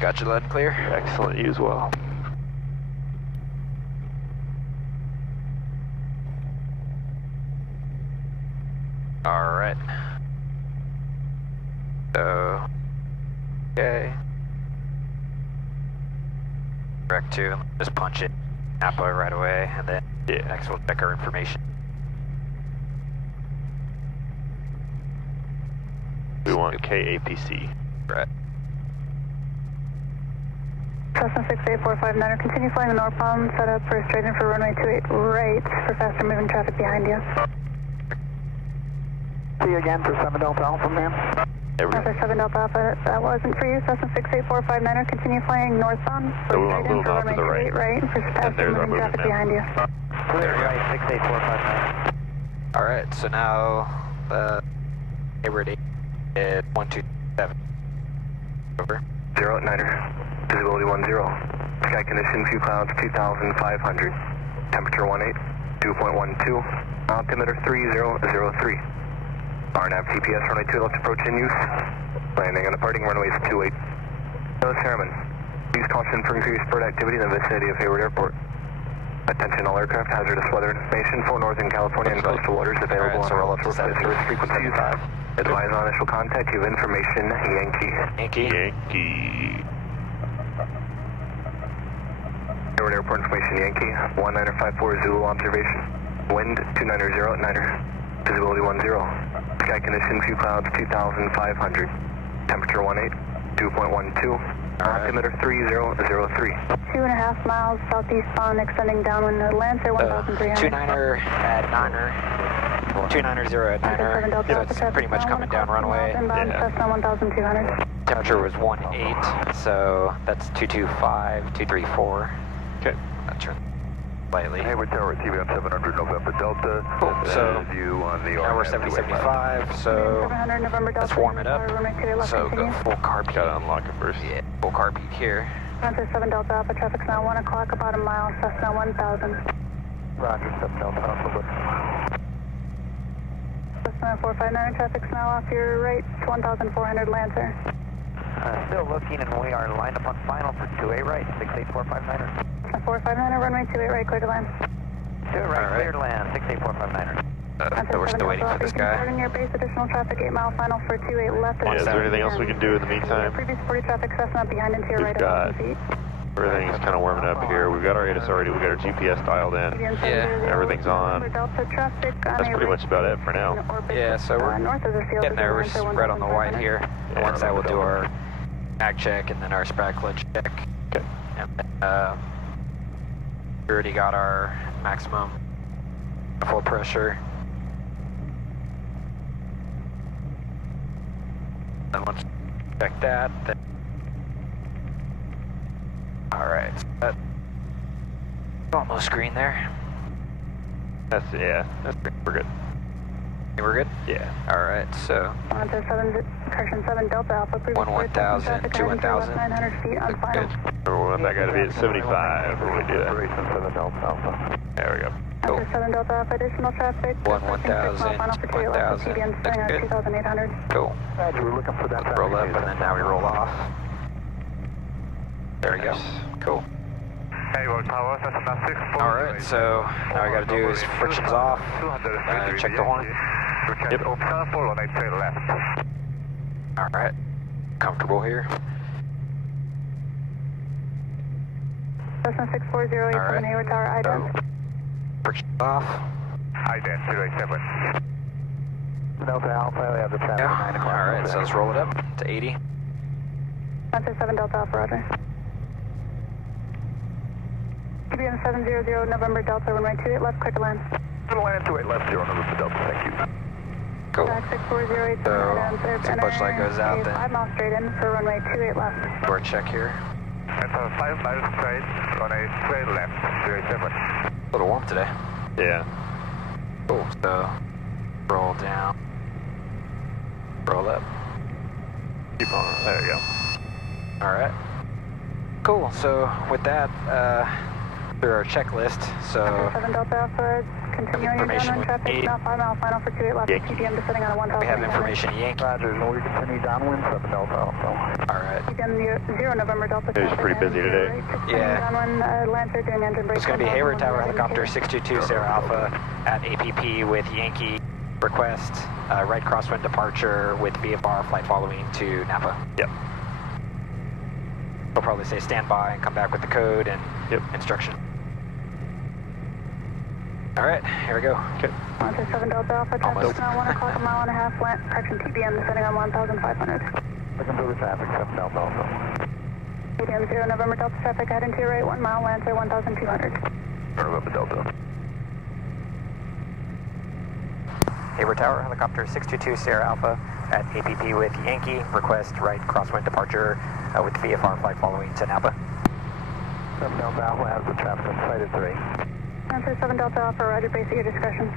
Got you loud and clear. Excellent, you as well. Alright. So, okay. Direct to, just punch it, Napa right away, and then next we'll check our information. We want KAPC. Right. Cessna 68459, continue flying the northbound, set up for straight in for runway 28 right for faster moving traffic behind you. See you again for 7 Delta Alpha, ma'am. Delta 7 Delta Alpha, that wasn't for you. Cessna 68459, continue flying northbound, So we want straight a in for little off to runway the 28 right for faster there's our moving movement traffic now. behind you. Clear right, 68459. Alright, so now, we're at 127. Over. 0-9er, visibility 10. Sky condition, few clouds, 2,500. Temperature 18, 2.12. Altimeter 3003. RNAV TPS, runway 2 left approach in use. Landing and departing runways 28. Notice Harriman. Use caution for increased bird activity in the vicinity of Hayward Airport. Attention all aircraft, hazardous weather information for Northern California and coastal waters available on all for flight service frequencies. Advise on initial contact, you have information, Yankee. Yankee. Hayward Airport information, Yankee. 1954 Zulu observation. Wind 290 9er. Visibility 10. Sky condition, few clouds, 2,500. Temperature 18, 2.12. Altimeter 3003. 2.5 miles southeastbound, extending downwind to Lancer 1,300. 29er at 9er. 290 at 9er. So it's pretty much coming down runway. Inbound Cessna 1,200. Temperature was 18, so that's 225, 234. Okay. That turned slightly. Hayward Tower, TV on 700 November Delta. Cool. So view on the now we're 70-75, so 700 November Delta. let's warm it up. Runway 28 left, So go continue. full carb heat. Gotta unlock it first. Yeah, full carb heat here. Cessna 7 Delta Alpha, traffic's now 1 o'clock, about a mile, Cessna 1000. Roger, 7 Delta Alpha. Cessna 459, traffic's now off your right, 1,400 Lancer. Still looking, and we are lined up on final for 28 right, 68459er. Cessna 459, runway 28 right, clear to land. 28 right, All right. clear to land, 68459er. So we're still waiting for this guy. Starting your base, additional traffic, 8 mile final for 28 left. Yeah, is there anything else we can do in the meantime? Previous 40 traffic, Cessna behind into your We've right got- at 1,000 feet. Everything's kind of warming up here. We've got our ATIS already. We've got our GPS dialed in. Yeah, everything's on. Delta traffic on That's a pretty much about it for now. Yeah, so we're north of the field getting there. We're just right on the white here. Yeah, Once that, we'll do remember our mag check and then our spracklet check. Okay. And then, we already got our maximum full pressure. And once we check that, then alright, so that's almost green there. That's we're good. We're good? Yeah. Alright, so Onto 7, 7 Delta Alpha. 1,000, 2,000. 900 feet on final. Good. We want that guy to be at 75 when we do that. 7 Delta Alpha. There we go. Cool. Onto 7 Delta Alpha, additional traffic. 1,000, Final for 28 left, 1,000. TBM starting Looks at good. 2,800. Cool. Roger, we're looking for that Let's roll up and then now we roll off. There we go. Cool. Hayward Tower, Cessna 6. Alright, so now we gotta do is frictions off. Check the horn. Yep. 418 straight left. Alright. Comfortable here. Cessna 640, All right. Hayward Tower, ident. Frictions off. Ident 087. Delta Alpha, we have the traffic at 9 Yeah. o'clock. Alright, so let's roll it up to 80. Onto 7 Delta Alpha, roger. TBM 700, November Delta, runway 28 left, clear to land. Land 28 left, 0 November Delta, thank you. Cool. Track 6408, So, as the push light goes out, then 5 miles straight in for runway 28 left. door check here. And 5 miles straight on a straight left, 07. A little warm today. Yeah. Cool. So roll down. Roll up. Keep on. There you go. Alright. Cool. So with that, through our checklist, so 7 Delta Alpha, Continue on your downwind traffic, now 5 miles, final for 28 left, TDM descending on a 1,000. We have information, Yankee. Roger, we continue downwind, 7 Delta Alpha. Alright. TDM 0 November Delta. It was pretty busy today. Yeah. Downwind, Lancer doing engine brake. It's going to be Hayward Tower Helicopter 622 Sierra Alpha at APP with Yankee. Request right crosswind departure with VFR flight following to Napa. Yep. We'll probably say stand by and come back with the code and instruction. Alright, here we go. Okay. Lancer 7 Delta Alpha, traffic now 1 o'clock, a mile and a half, correction TDM descending on 1,500. Looking for the traffic, 7 Delta Alpha. TDM 0 November Delta traffic heading to your right, 1 mile, Lancer 1,200. November Delta. Hayward Tower Helicopter 622 Sierra Alpha at APP with Yankee. Request right crosswind departure with VFR flight following to Napa. 7 Delta Alpha has the traffic on site at 3. Lancer 7 Delta Alpha, roger, base at your discretion.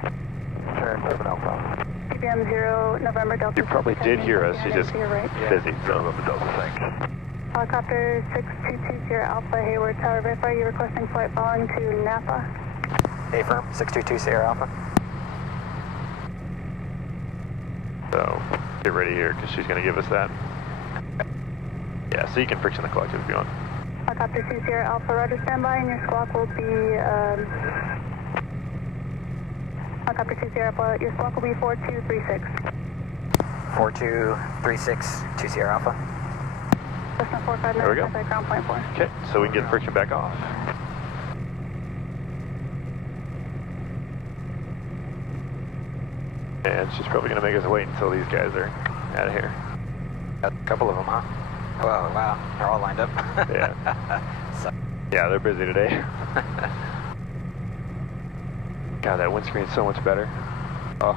Turn 7 Alpha. TDM 0 November Delta. You probably did hear us, you just busy. So. November Delta, thanks. Helicopter 622 Sierra Alpha, Hayward Tower, verify you requesting flight following to Napa. Affirm, 622 Sierra Alpha. So, get ready here, because she's going to give us that. Yeah, so you can friction the collective if you want. Helicopter 2 Sierra Alpha, roger, standby, and your squawk will be, Helicopter 2 Sierra Alpha, your squawk will be 4236. 4236 2 Sierra Alpha. Cessna 45 There we go. minutes, ground point 4. Okay, so we can get the friction back off. And she's probably going to make us wait until these guys are out of here. Got a couple of them, huh? Oh, wow. They're all lined up. Yeah. So, Yeah, they're busy today. God, that windscreen's so much better. Oh.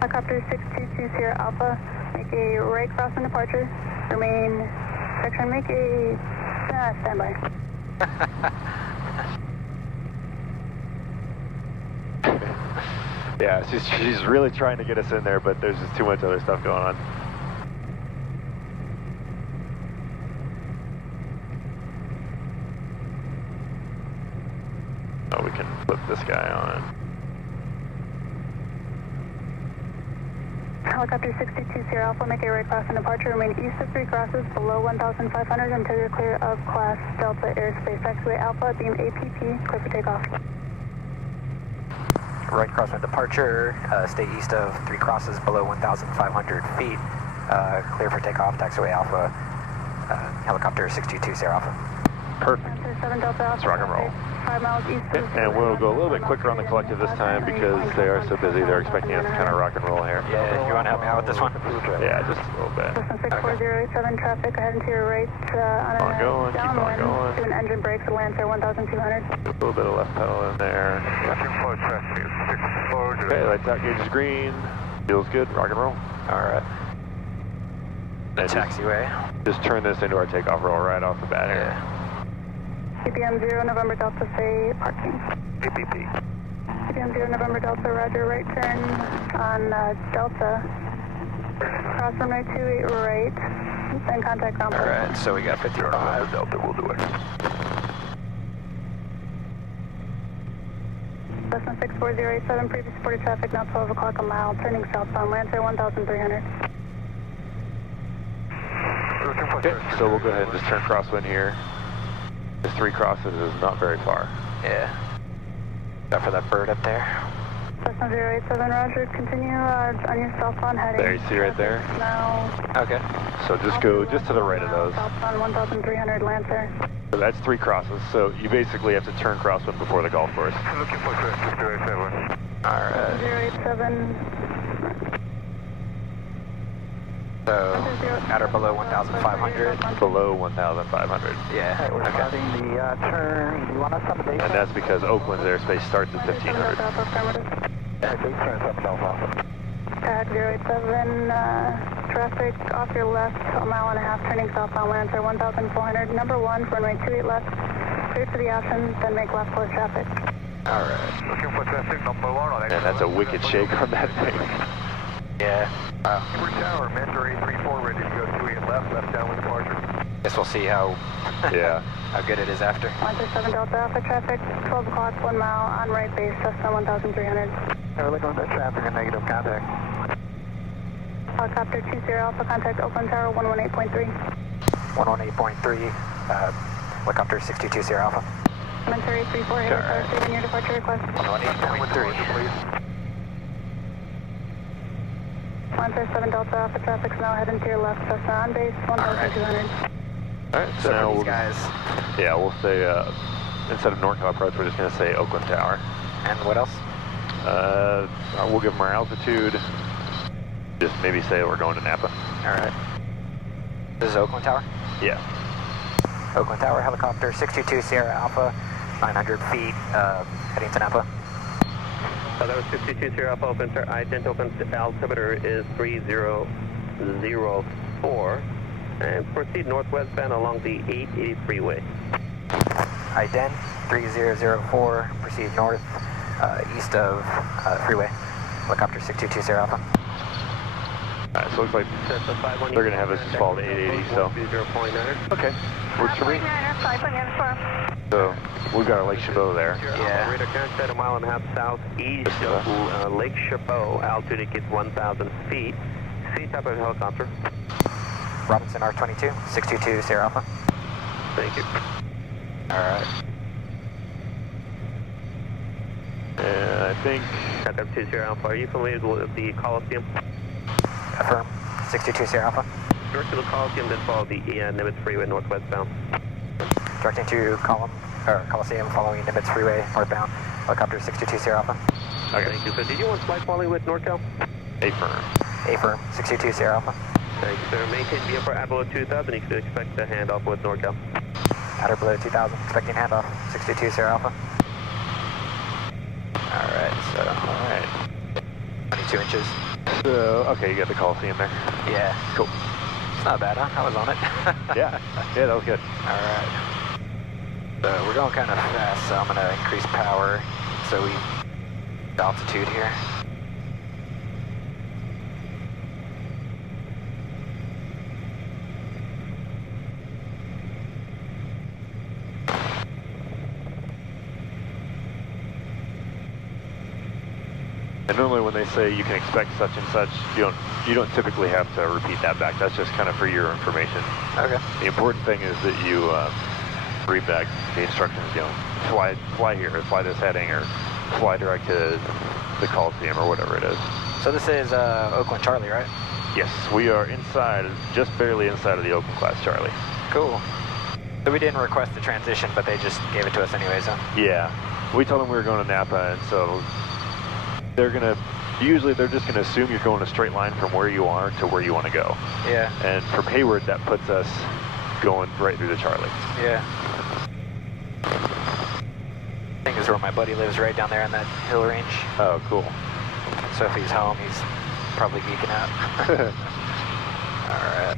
Helicopter 622 Sierra Alpha, make a right crossing departure, remain section, make a standby. Yeah, she's really trying to get us in there, but there's just too much other stuff going on. Oh, we can flip this guy on. Helicopter 622 Sierra Alpha, make a right crossing departure, remain east of 3 crosses, below 1,500 until you're clear of class Delta airspace. Taxiway Alpha, beam APP, clear for takeoff. right crosswind departure, stay east of 3 crosses below 1,500 feet. Clear for takeoff, taxiway Alpha, helicopter 622 Sierra Alpha. Perfect. Let's rock and roll. 5 miles east of And we'll go a little bit quicker on the collective this time because they are so busy. They're expecting us to kind of rock and roll here. Yeah, you want to help me out with this one? Yeah, just a little bit. Cessna 64087 traffic ahead into your right on Keep on going, keep on downwind going. to an engine brake for Lancer 1,200. A little bit of left pedal in there. Okay, lights out, gauge is green. Feels good, rock and roll. Alright. And Taxiway. just turn this into our takeoff roll right off the bat here. CPM 0 November Delta, say parking. APP. CPM 0 November Delta, roger, right turn on Delta. Cross runway 28 right, then contact ground point. Alright, so we got 55. Delta, we'll do it. Cessna 64087, previous reported traffic, now 12 o'clock a mile, turning southbound, Lancer 1,300. Okay, so we'll go ahead and just turn crosswind here. This 3 crosses is not very far. Yeah. Got for that bird up there. Cessna 087, roger, continue on your southbound heading. There, you see right there? Now. Okay. So just go just to the right of those. Southbound 1,300, Lancer. So that's 3 crosses, so you basically have to turn crosswind before the golf course. Looking for Cessna 087. Alright. 087. So, at or below 1,500? Below 1,500. Yeah. We're starting the turn. You want us on the base? And that's because Oakland's airspace starts at 1,500. Base turn up Delta. Tag 087, traffic off your left, a mile and a half, turning southbound, Lancer 1,400. Number 1, runway 28 left, clear to the option, then make left close traffic. Alright. Looking for traffic number 1 on And that's a wicked shake on that thing. Yeah. Hayward Tower, Mentor 834, ready to go 28 left downwind departure. Guess we'll see how Yeah. how good it is after. 137 Delta Alpha traffic, 12 o'clock, 1 mile, on right base, Cessna 1300. We're looking at traffic and negative contact. Helicopter 20 Alpha, contact Oakland Tower 118.3. 118.3, helicopter 6220 Alpha. Commentary 348, Alright. receiving your departure request. 118.3. 137 Delta Alpha traffic's now heading to your left, Cessna on base, 1200. Alright, so So now for we'll these guys, yeah, we'll say, instead of NorCal approach, we're just going to say Oakland Tower. and what else? We'll give them our altitude. Just maybe say we're going to Napa. Alright. This is Oakland Tower? Yeah. Oakland Tower, helicopter 622 Sierra Alpha, 900 feet, heading to Napa. That was 62 Sierra Alpha, open, sir. Ident open altimeter is 3004. And proceed northwestbound along the 880 freeway. Ident 3004, proceed north, east of freeway. Helicopter 622 Sierra Alpha. Alright, so it looks like they're going to have us just follow the 880, so. 0.9. Okay, works for me. So, we've got our Lake Chabot there. Yeah. Radar contact a mile and a half southeast of Lake Chabot. Altitude indicates 1,000 feet. Same type of helicopter. Robinson R22, 622 Sierra Alpha. Thank you. Alright. And I think, Contact 2 Sierra Alpha. Are you familiar with the Coliseum? Affirm, 622 Sierra Alpha. Direct to the Coliseum, then follow the Nimitz Freeway northwestbound. Directing to Coliseum, following Nimitz Freeway, northbound. Helicopter 622 Sierra Alpha. okay, Thank you. So did you want flight following with NorCal? affirm. Affirm, 622 Sierra Alpha. Thank you, sir. Maintain VFR at below 2,000. You can expect a handoff with NorCal. Outer below 2000, expecting handoff, 622 Sierra Alpha. Alright, so, Alright. 22 inches. So, okay, you got the Coliseum there. Yeah, Cool. it's not bad, huh? I was on it. Yeah, yeah, that was good. Alright. So we're going kind of fast, so I'm going to increase power so we altitude here. And normally when they say you can expect such and such, you don't typically have to repeat that back. That's just kind of for your information. Okay. The important thing is that you read back the instructions, fly here, fly this heading, or fly direct to the Coliseum, or whatever it is. So this is Oakland Charlie, right? Yes, we are inside, just barely inside of the Oakland class Charlie. Cool. So we didn't request the transition, but they just gave it to us anyways, huh? Yeah, we told them we were going to Napa, and so they're just gonna assume you're going a straight line from where you are to where you want to go. Yeah. And from Hayward, that puts us going right through the Charlie. Yeah. I think this is where my buddy lives, right down there in that hill range. Oh, cool. So if he's home, he's probably geeking out. Alright.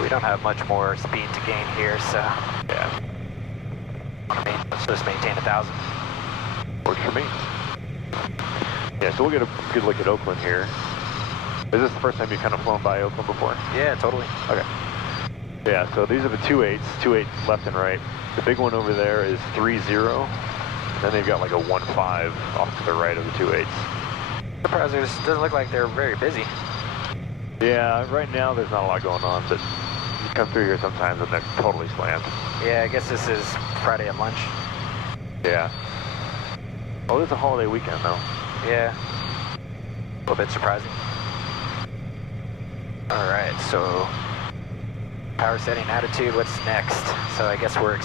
We don't have much more speed to gain here, so Yeah, let's just maintain 1,000. works for me. Yeah, so we'll get a good look at Oakland here. Is this the first time you've kind of flown by Oakland before? Yeah, totally. Okay. Yeah, so these are the 2.8s, 2.8 left and right. The big one over there is 3.0. Then they've got like a 1.5 off to the right of the 2.8s. Surprised it doesn't look like they're very busy. Yeah, right now there's not a lot going on, but you come through here sometimes and they're totally slammed. Yeah, I guess this is Friday at lunch. Yeah. Oh, it's a holiday weekend though. Yeah. A little bit surprising. Alright, so power setting, attitude, what's next? So I guess we're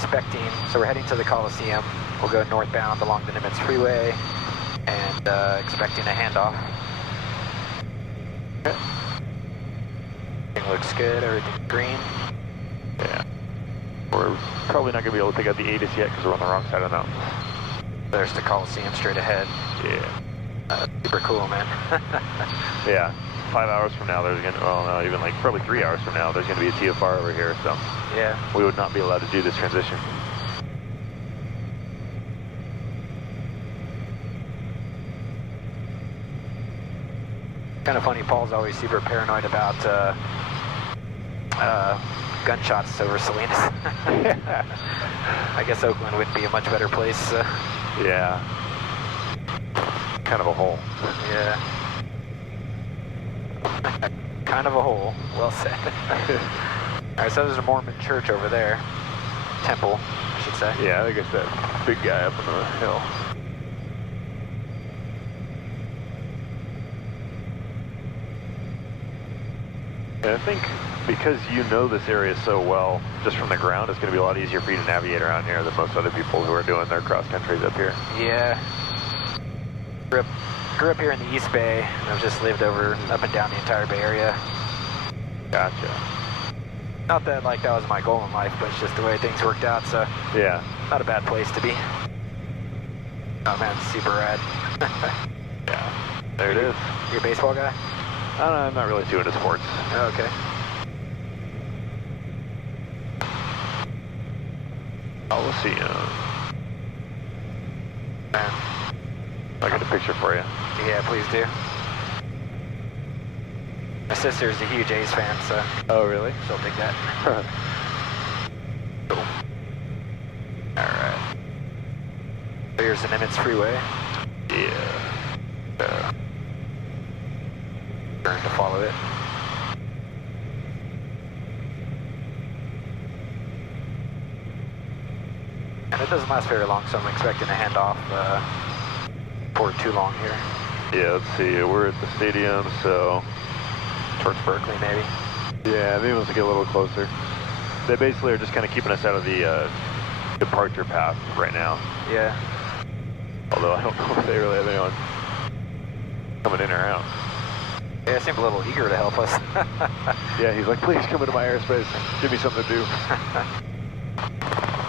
heading to the Coliseum. We'll go northbound along the Nimitz Freeway and expecting a handoff. Okay. Everything looks good, everything's green. Yeah. We're probably not going to be able to pick out the ATIS yet because we're on the wrong side of the mountain. There's the Coliseum straight ahead. Yeah. Super cool, man. Yeah. 5 hours from now, there's going to, well, no, even like probably 3 hours from now, there's going to be a TFR over here, so Yeah. we would not be allowed to do this transition. Kind of funny, Paul's always super paranoid about gunshots over Salinas. I guess Oakland would be a much better place. Yeah. Kind of a hole. Yeah. Kind of a hole. Well said. Alright, so there's a Mormon church over there. Temple, I should say. Yeah, I think it's that big guy up on the hill. And I think because you know this area so well, just from the ground, it's going to be a lot easier for you to navigate around here than most other people who are doing their cross countries up here. Yeah. Grew up here in the East Bay, and I've just lived up and down the entire Bay Area. Gotcha. Not that like that was my goal in life, but it's just the way things worked out, so Yeah. not a bad place to be. Oh man, super rad. Yeah. There it is. You a baseball guy? I don't know, I'm not really too into sports. Oh, okay. Coliseum. Man. I'll get a picture for you. Yeah, please do. My sister's a huge A's fan, so Oh, really? she'll dig that. Cool. Alright. Here's the Nimitz Freeway. Yeah. Turn to follow it. And it doesn't last very long, so I'm expecting a handoff for too long here. Yeah, let's see. We're at the stadium, so Towards Berkeley, maybe. yeah, maybe we'll have to get a little closer. They basically are just kind of keeping us out of the departure path right now. Yeah. Although I don't know if they really have anyone coming in or out. Yeah, they seem a little eager to help us. Yeah, he's like, please come into my airspace. Give me something to do.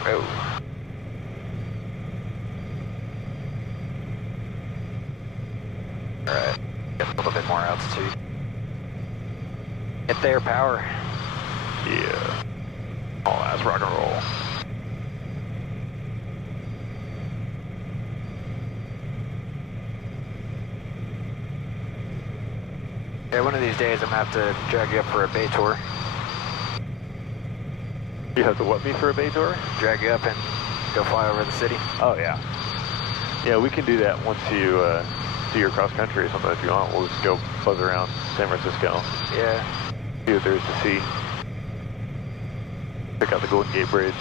Oh. Alright. Get a little bit more altitude. Get there, power. Yeah. All ass rock and roll. Yeah, one of these days I'm gonna have to drag you up for a bay tour. You have to what me for a bay tour? Drag you up and go fly over the city. Oh, yeah. Yeah, we can do that once you do your cross country or something if you want. We'll just go buzz around San Francisco. Yeah. See what there is to see. Check out the Golden Gate Bridge.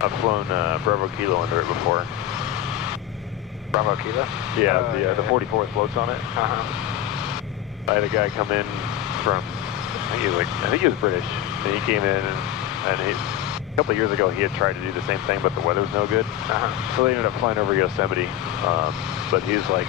I've flown Bravo Kilo under it before. Bravo Kilo? Yeah, the 44th floats on it. Uh-huh. I had a guy come in from, I think he was British, and he came in and a couple of years ago he had tried to do the same thing, but the weather was no good. Uh-huh. So they ended up flying over Yosemite, but he's like,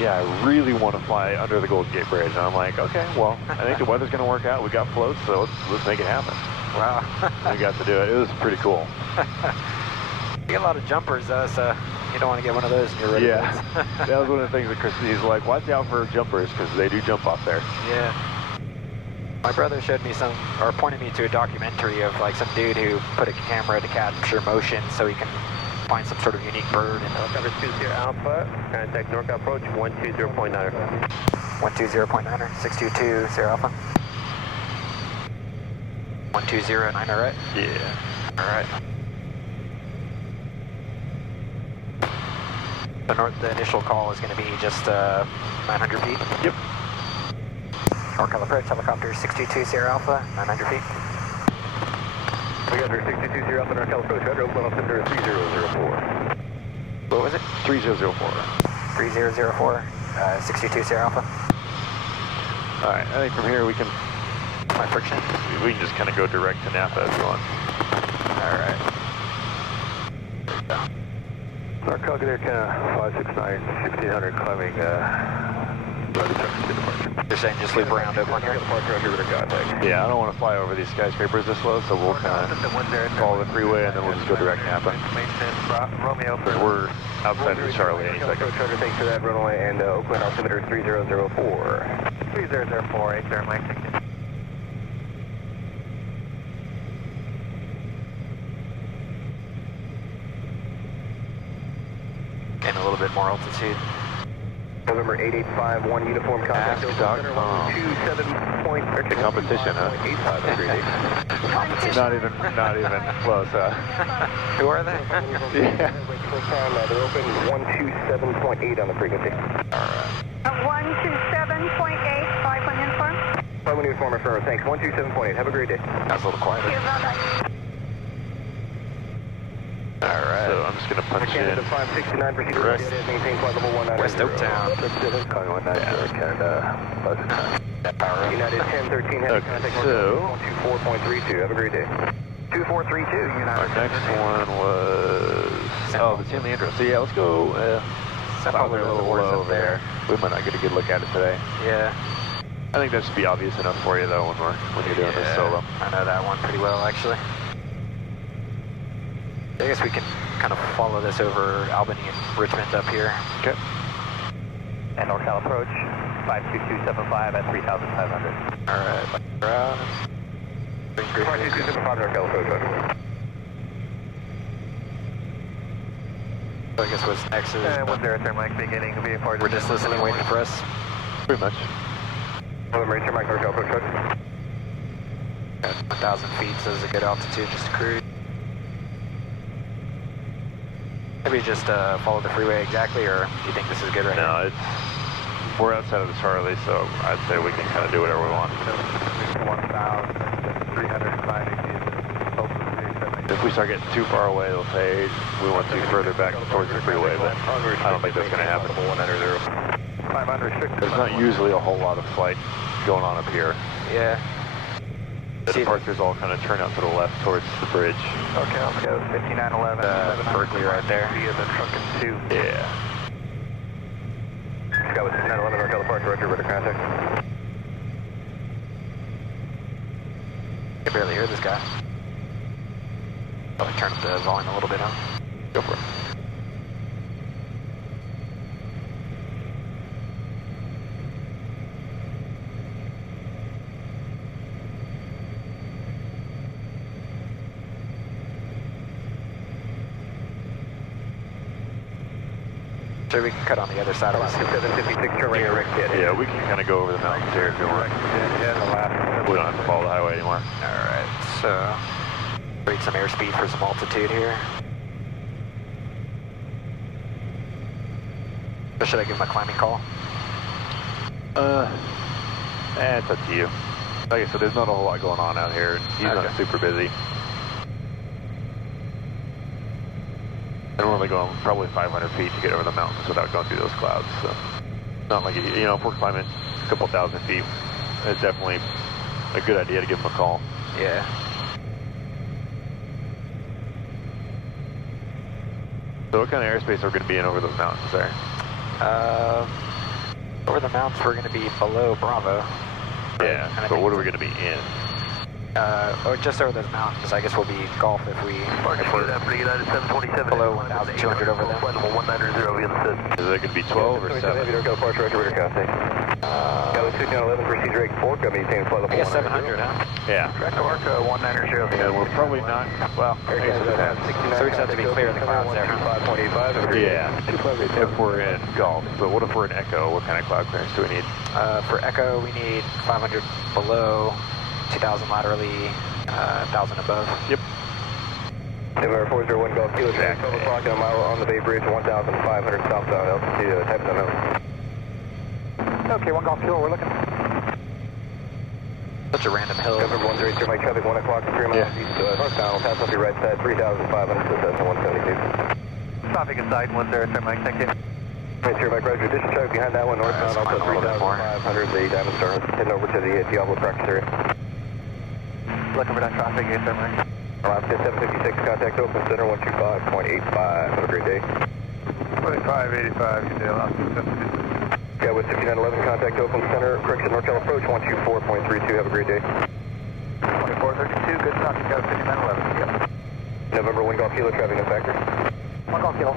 yeah, I really want to fly under the Golden Gate Bridge. And I'm like, okay, well, I think the weather's going to work out. We got floats, so let's make it happen. Wow. We got to do it. It was pretty cool. You get a lot of jumpers, though, so you don't want to get one of those in your ready. Yeah, that was one of the things that Chris, he's like, watch out for jumpers, because they do jump off there. Yeah. My brother showed me or pointed me to a documentary of like some dude who put a camera to capture motion so he can find some sort of unique bird. And Cover 20 Alpha, contact NorCal approach 120.9. 120.9er, 622 0 Alpha. 120.9, all right? Yeah. All right. The initial call is going to be just 900 feet. Yep. NorCal approach, helicopter 622 Sierra Alpha, 900 feet. We got 622 Sierra Alpha, NorCal approach, Oakland altimeter 3004. What was it? 3004. 3004, 622 Sierra Alpha. All right, I think from here we can just kind of go direct to Napa if you want. All right. NorCal, get Air 569, 1600, climbing, You're saying just loop around Oakland here? Yeah, I don't want to fly over these skyscrapers this low, so we'll kind of follow the freeway and then we'll just go direct Napa. Romeo. We're outside of Charlie any second. Thanks for that runway, and Oakland altimeter 3004. 3004, 80 Mike. Gain a little bit more altitude. November 8851, uniform contact. Ask.com. 27 It's a competition, huh? 85. Not even close, huh? Who are they? Yeah. They're open 127.8 on the frequency. 127.8, 51 uniform. 51 uniform affirmative, thanks. 127.8, have a great day. That's a little quieter. Alright. So I'm just going to punch Canada in 569, proceed to West- maintain flight level 190. West Oaktown. Calling 190, Canada, United 1013, heavy Okay, contact, so- 124.32, have a great day. 2432, United. Our next one was... Oh, the San Leandro. So yeah, let's go probably a little low there. We might not get a good look at it today. Yeah. I think that should be obvious enough for you though when you're doing this solo. I know that one pretty well actually. I guess we can kind of follow this over Albany and Richmond up here. Okay. And NorCal approach, 52275 at 3,500. Alright, around. 52275, NorCal approach, over. So I guess what's next is... And 10 turn mic beginning, VFR. We're just listening, waiting for us. Pretty much. November 8, Mike, NorCal approach, over. At 1,000 feet, so it's a good altitude just to cruise. Maybe just follow the freeway exactly, or do you think this is good right now? No, we're outside of the Charlie, so I'd say we can kind of do whatever we want. 1,305. If we start getting too far away, they'll say we want to further back towards the freeway, but I don't think that's going to happen. There's not usually a whole lot of flight going on up here. Yeah. The departures all kind of turn out to the left towards the bridge. Okay, let's go. 5911. Berkeley right there. Via the truck and 2. Yeah. Sky with 5911, NorCal departure, roger, radar contact. I can barely hear this guy. Probably turn up the volume a little bit, huh? Go for it. So we can cut on the other side of us. 756, turn right direct hit. Yeah, we can kind of go over the mountains here if you want. We don't have to follow the highway anymore. Alright, so... Create some airspeed for some altitude here. Or should I give him a climbing call? It's up to you. Like I said, there's not a whole lot going on out here. He's not super busy. And we're only going probably 500 feet to get over the mountains without going through those clouds. So, not like, you know, if we're climbing a couple thousand feet, it's definitely a good idea to give him a call. Yeah. So what kind of airspace are we going to be in over those mountains there? Over the mountains, we're going to be below Bravo. Yeah, but what are we going to be in? Or just over those mountains. I guess we'll be Gulf if we're below 1,200 over them. Is it going to be 12 or 7? I guess 700, huh? Yeah. And we're probably not, well, I guess it depends. So we just have to be clear of the clouds there, huh? Yeah, if we're in Gulf. But what if we're in Echo? What kind of cloud clearance do we need? For Echo, we need 500 below, 2,000 laterally, 1,000 above. Yep. November 401 Gulf, Kilo track, 12 o'clock, a mile on the Bay Bridge, 1,500 southbound, altitude, type unknown. Okay, 1 Golf Kilo, we're looking. Such a random hill. November 132, Mike traffic, 1 o'clock, 3 miles east, northbound, pass off your right side, 3,500, so that's 172. Traffic inside, 103, Mike, thank you. Right here, Mike, roger, additional traffic behind that one, northbound, also 3,500, the Diamond Star, heading over to the Diablo practice area. Looking for that traffic, yes, sir, Mike. Alaska 756, contact Oakland Center, 125.85, have a great day. 2585, good day, Alaska 756. Yeah, with 5911, contact Oakland Center, correction, NorCal approach, 124.32, have a great day. 2432, good talk, you got 5911, yep. November 1 Golf Kilo, traffic no factor. 1 Golf Kilo.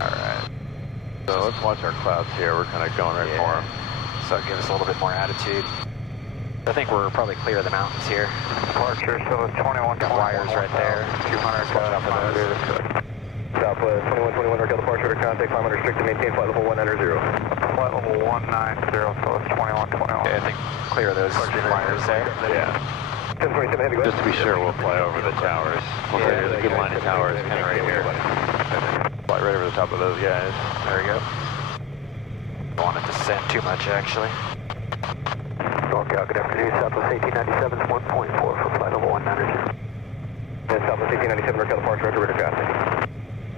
Alright. So let's watch our clouds here. We're kind of going right for them. So give us a little bit more attitude. I think we're probably clear of the mountains here. Departure, so it's 21. Got wires right there. 200, watch out for those. Southwest 2121 NorCal departure to contact, climb restricted, maintain flight level 190. Flight level 190, so it's 2121. Okay, I think clear of those wires there. Yeah. 1027 heavy. Just to be sure, we'll fly over the towers. We'll fly over the good line of towers, kind of right here. Fly right over the top of those guys. There we go. Don't want to descend too much, actually. NorCal, good afternoon. Southwest 1897 is 1.4 for flight level 190. And Southwest 1897 NorCal departure to radar traffic.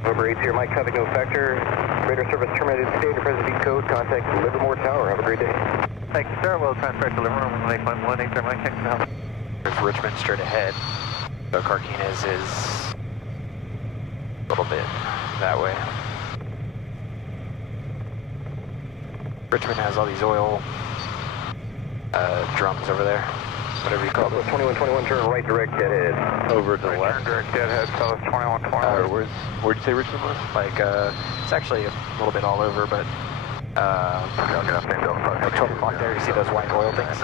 Over 8 here, Mike, traffic no factor. Radar service terminated. State your present beat code. Contact Livermore Tower. Have a great day. Thank you, sir. We'll transfer to Livermore. Lake 118, sir. Mike, thanks for help. There's Richmond straight ahead. So Carquinez is a little bit that way. Richmond has all these oil drums over there, whatever you call them. 2121, turn right direct dead ahead. Over to the left. Turn direct dead ahead, so it's 2121. Where'd you say Richmond was? Like, it's actually a little bit all over, but like 12 o'clock there, you see those white oil things?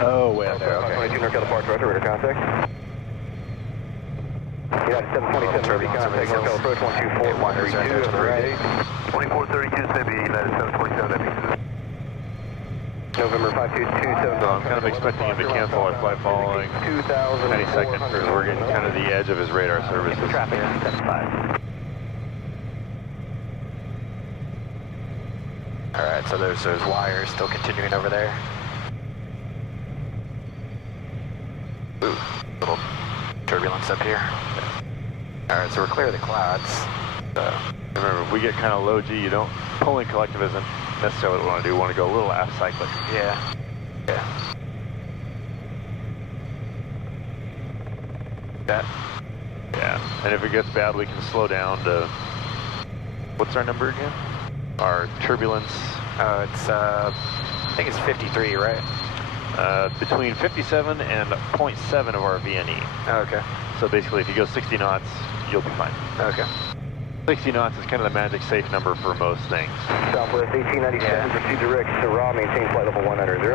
Oh, way up there, okay. 22 NorCal departure, radar contact. United 727, ready contact, NorCal approach 124, 132, right. 2432, maybe United 727, that makes sense. November 5227. So I'm kind of expecting him to cancel our flight following any second, because we're getting kind of the edge of his radar services. Traffic, 75. Alright, so there's those wires still continuing over there. Ooh, little turbulence up here. Alright, so we're clear of the clouds. So Remember, if we get kind of low G, you don't, pulling collective isn't necessarily what we want to do. We want to go a little aft cyclic. yeah. That. Yeah, and if it gets bad, we can slow down to, what's our number again? Our turbulence. It's I think it's 53, right? Between 57 and 0.7 of our VNE. Oh, okay. So basically, if you go 60 knots, you'll be fine. Okay. 60 knots is kind of the magic safe number for most things. Southwest 1897, proceed direct to Raw, maintain flight level 190.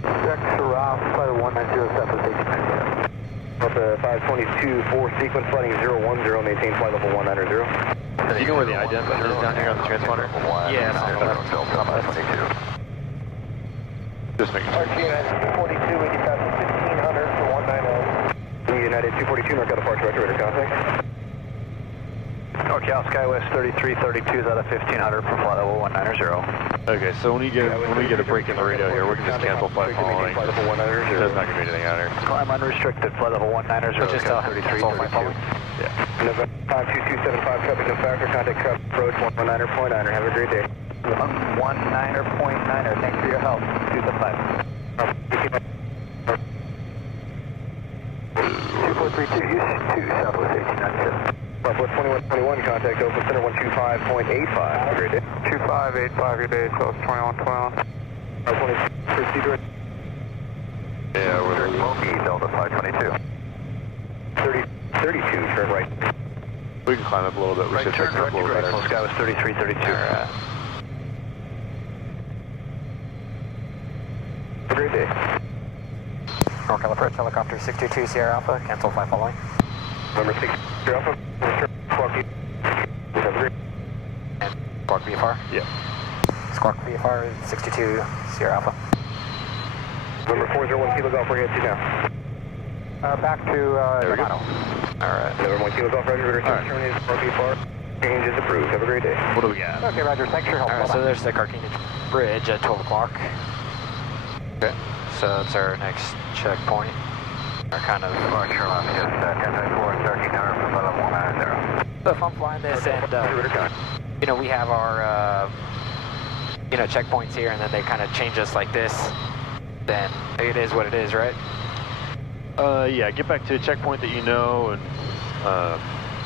Direct to Raw, flight 190, Southwest 1897. Delta 522, 4 sequence, flighting 010, maintain flight level 190. Do you know where the ident button is down here on the transponder? Yeah, Just making sure. United 242, we can pass 1500 for 190. United 242, NorCal departure, radar contact. NorCal Skywest 3332 is out of 1500 for flight level 190. Okay, so when we get a break in the radio here, we can just cancel flight following. Flight level 190. There's not going to be anything out here. Climb unrestricted, flight level 190. So just cancel flight following. Yeah. November 52275, traffic no factor, contact traffic approach 119.9. Have a great day. 190.9er, thanks for your help. 275. 2432, Houston 2, Southwest 1897. Southwest 2121, contact Oakland Center 125.85. Have a great day. 2585, good day, so it's 2121. 20, proceed direct. Yeah, we're Smoky, Delta 522. 32, turn right. We can climb up a little bit. We should pick up a little better. Skywest 3332. Alright. Have a great day. NorCal approach, helicopter 622 Sierra Alpha, cancel flight following. Number 6, Alpha, return, Squawk Have a great And Squawk VFR? Yeah. Squawk VFR 622 Sierra Alpha. Number 401, Kilo Golf, we're headed to now. Back to There we go. Yamato. Alright. Number 1, Kilo Golf, Roger, radar service terminated, Squawk VFR. Change is approved. Have a great day. What do we got? Okay, Roger, thanks for your help. Alright, so there's the Carquinez Bridge at 12 o'clock. Okay. So that's our next checkpoint. Our kind of... So if I'm flying this and, you know, we have our, you know, checkpoints here and then they kind of change us like this, then it is what it is, right? Yeah, get back to a checkpoint that you know, and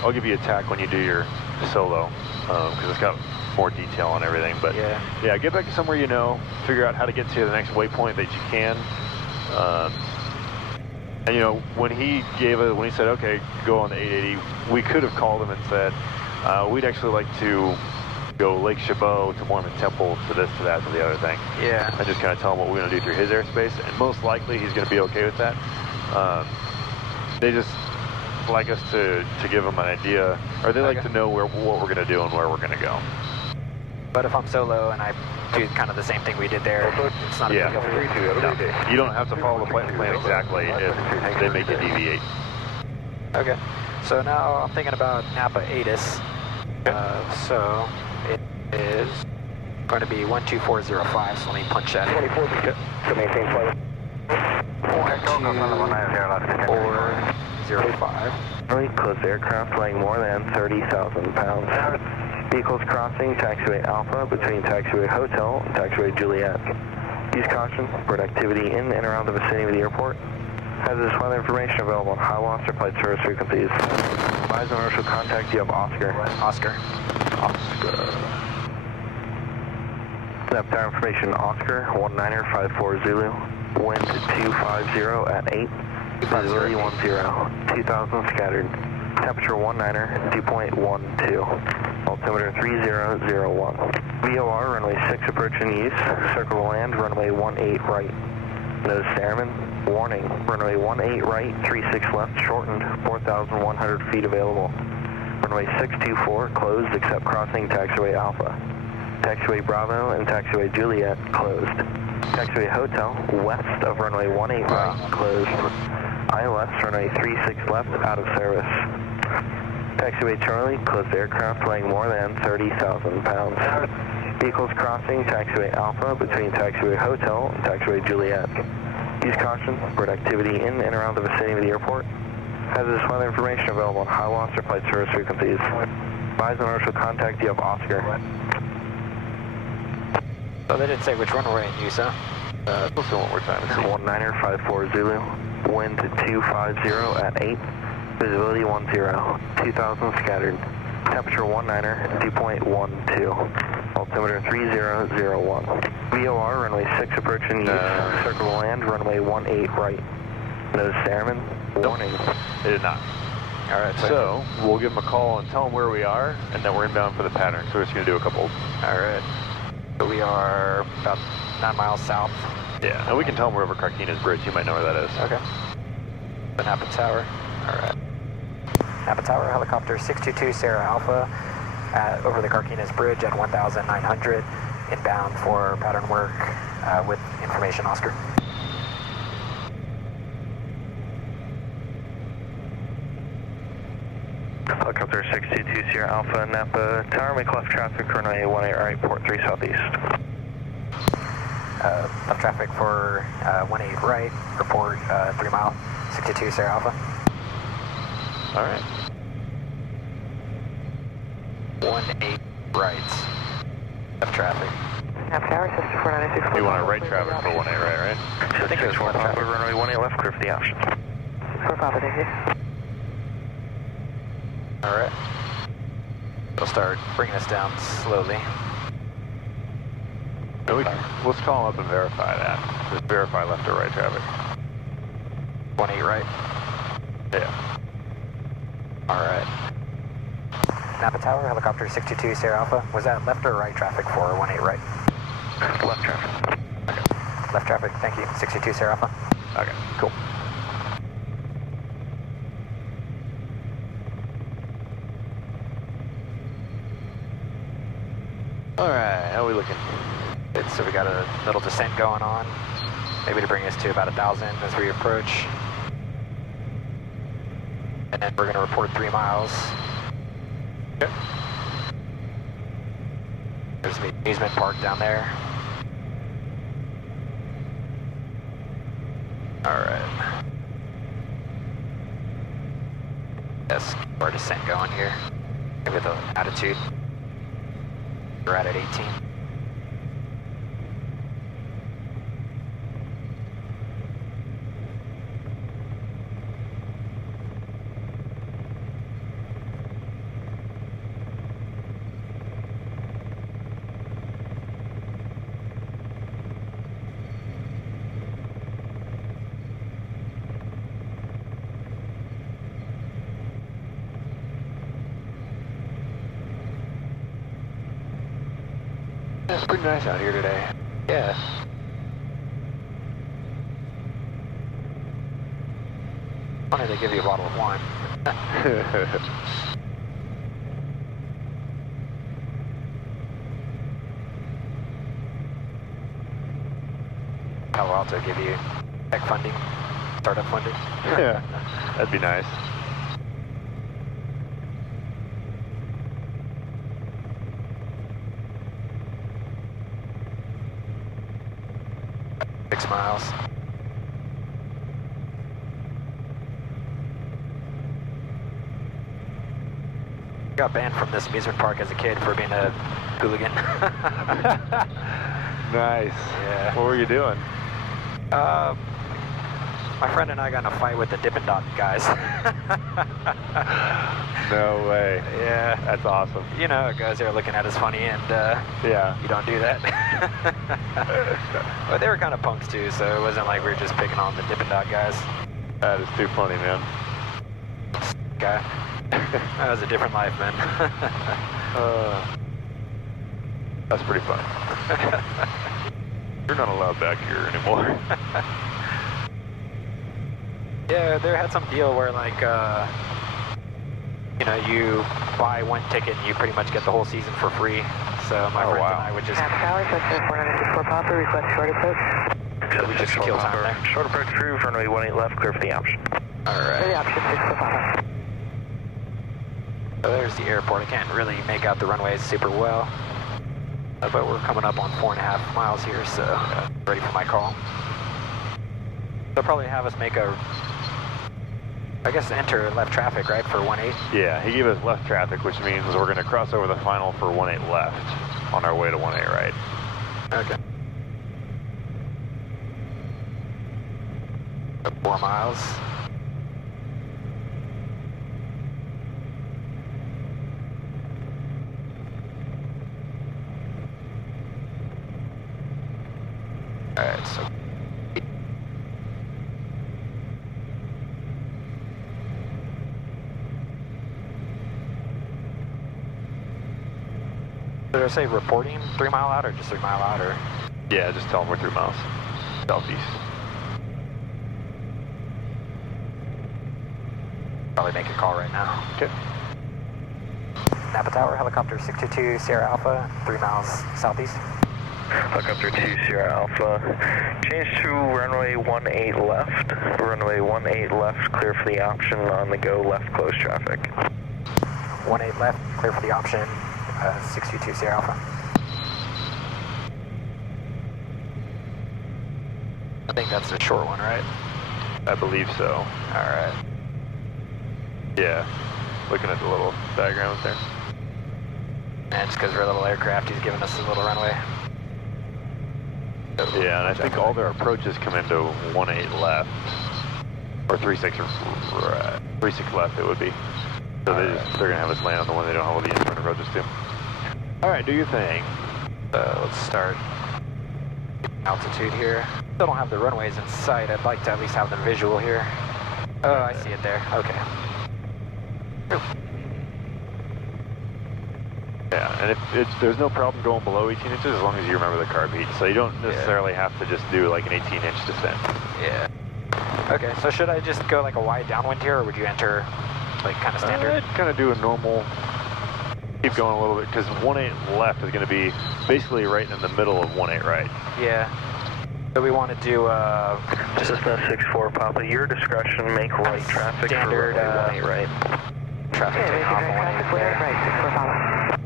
I'll give you a tack when you do your solo, because it's got more detail on everything. But yeah, get back to somewhere you know, figure out how to get to the next waypoint that you can. And you know, when he said, okay, go on the 880, we could have called him and said, we'd actually like to go Lake Chabot to Mormon Temple to this, to that, to the other thing. Yeah. And just kind of tell him what we're going to do through his airspace, and most likely he's going to be okay with that. They just like us to give them an idea, or they like to know what we're going to do and where we're going to go. But if I'm solo and I do kind of the same thing we did there, it's not a big deal. No, you don't have to follow the plan exactly if they make you deviate. Okay. So now I'm thinking about Napa ATIS. So it is going to be 12405, so let me punch that in. 24, so maintain flight. 12405. Really close aircraft weighing more than 30,000 pounds. Vehicles crossing taxiway Alpha between taxiway Hotel and taxiway Juliet. Use caution, bird activity in and around the vicinity of the airport. Hazardous weather information available on high loss or flight service frequencies. Advise on initial contact, you have Oscar. Oscar. Snap tower information, Oscar, 19er54 Zulu. Wind 250 at 8. Visibility 10. 2000 scattered. Temperature 19er, dew point 12. Altimeter 3001. VOR, runway 6 approach in use. Circle to land, runway 18 right. Nose to airman. Warning, runway 18 right, 36 left, shortened, 4,100 feet available. Runway 624 closed except crossing taxiway Alpha. Taxiway Bravo and taxiway Juliet closed. Taxiway Hotel west of runway 18 right closed. ILS runway 36 left out of service. Taxiway Charlie closed aircraft weighing more than 30,000 pounds. Vehicles crossing taxiway Alpha between taxiway Hotel and taxiway Juliet. Use caution, bird activity in and around the vicinity of the airport. Hazardous weather information available on high loss or flight service frequencies. Advise on initial contact, you have Oscar. So they didn't say which runway in use, huh? Let's go one more time. 19er54 Zulu. Wind 250 at 8. Visibility 10. 2000 scattered. Temperature 19er, dew point 12. Altimeter 3001. VOR, runway 6 approach in use. Circle to land, runway 18 right. Nose to airman. Warning. They did not. All right. So we'll give them a call and tell them where we are, and then we're inbound for the pattern. So we're just going to do a couple. All right. So we are about 9 miles south. Yeah, and we can tell them wherever Carquinez Bridge. You might know where that is. Okay. The Napa Tower. All right. Napa Tower, helicopter 622 Sierra Alpha over the Carquinez Bridge at 1,900, inbound for pattern work with information, Oscar. Helicopter 622 Sierra Alpha, Napa Tower, make left traffic, runway 18 right, port 3 southeast. Left traffic for 18 right, report 3 mile, 622 Sierra Alpha. All right. 18 right, left traffic. Napa Tower, Sister 4996. You want to right traffic for 18 right, right? I think it was left traffic. Runway 18 left, clear for the options. 4 Papa, thank you. All right. We'll start bringing us down slowly. And let's call them up and verify that. Just verify left or right traffic. 18 right. Yeah. All right. Napa Tower, helicopter 622 Sierra Alpha. Was that left or right traffic for 18 right? Left traffic. Okay. Left traffic, thank you. 622 Sierra Alpha. Okay, cool. All right, how are we looking? Good, so we got a little descent going on. Maybe to bring us to about 1,000 as we approach. And then we're going to report 3 miles. Okay. There's the amusement park down there. All right. Let's keep our descent going here. Maybe the attitude. We're at 18. It's pretty nice out here today. Yeah. Funny they give you a bottle of wine. Palo Alto give you tech funding, startup funding. Yeah, that'd be nice. Six miles. Got banned from this amusement park as a kid for being a hooligan. Nice. Yeah. What were you doing? My friend and I got in a fight with the Dippin' Dot guys. No way. Yeah. That's awesome. You know, guys are looking at us funny, and Yeah. you don't do that. But they were kind of punks too, so it wasn't like we were just picking on the Dippin' Dot guys. That is too funny, man. Guy. That was a different life, man. That's pretty fun. You're not allowed back here anymore. Yeah, they had some deal where like, you know, you buy one ticket and you pretty much get the whole season for free. So my friends and I would just... Tower, Texas 494 Papa, request short approach. So we just kill time there. Short approach through, runway 18 left, clear for the option. Alright. For the option, 6 for Papa. So there's the airport. I can't really make out the runways super well. But we're coming up on 4.5 miles here, so ready for my call. They'll probably have us make a, I guess, enter left traffic, right, for 18? Yeah, he gave us left traffic, which means we're going to cross over the final for 18 left on our way to 18 right. Okay. 4 miles. Alright, so did I say reporting 3 mile out or just 3 mile out, or? Yeah, just tell him we're 3 miles southeast. Probably make a call right now. Okay. Napa Tower, helicopter 622 Sierra Alpha, 3 miles southeast. Helicopter 2 Sierra Alpha, change to runway 18 left. Runway 18 left, clear for the option, on the go, left close traffic. 18 left, clear for the option, 622 Sierra Alpha. I think that's the short one, right? I believe so. Alright. Yeah, looking at the little diagrams there. And just because we're a little aircraft, he's giving us a little runway. Yeah, and I think all their approaches come into 18 left, or 36 right, 36 left it would be. So they're gonna have us land on the one they don't have all the in-front approaches to. All right, do your thing. Let's start altitude here. Still don't have the runways in sight. I'd like to at least have them visual here. Oh, I see it there. Okay. Yeah, and there's no problem going below 18 inches as long as you remember the carb heat. So you don't necessarily have to just do like an 18-inch descent. Yeah. Okay, so should I just go like a wide downwind here, or would you enter like kind of standard? I'd kind of do a normal, keep going a little bit, because 18 left is going to be basically right in the middle of 18 right. Yeah. So we want to do Just a 6-4 Papa, your discretion, make right traffic standard, for runway 18 right. traffic taking off on 18 there. Right, 6 for Papa.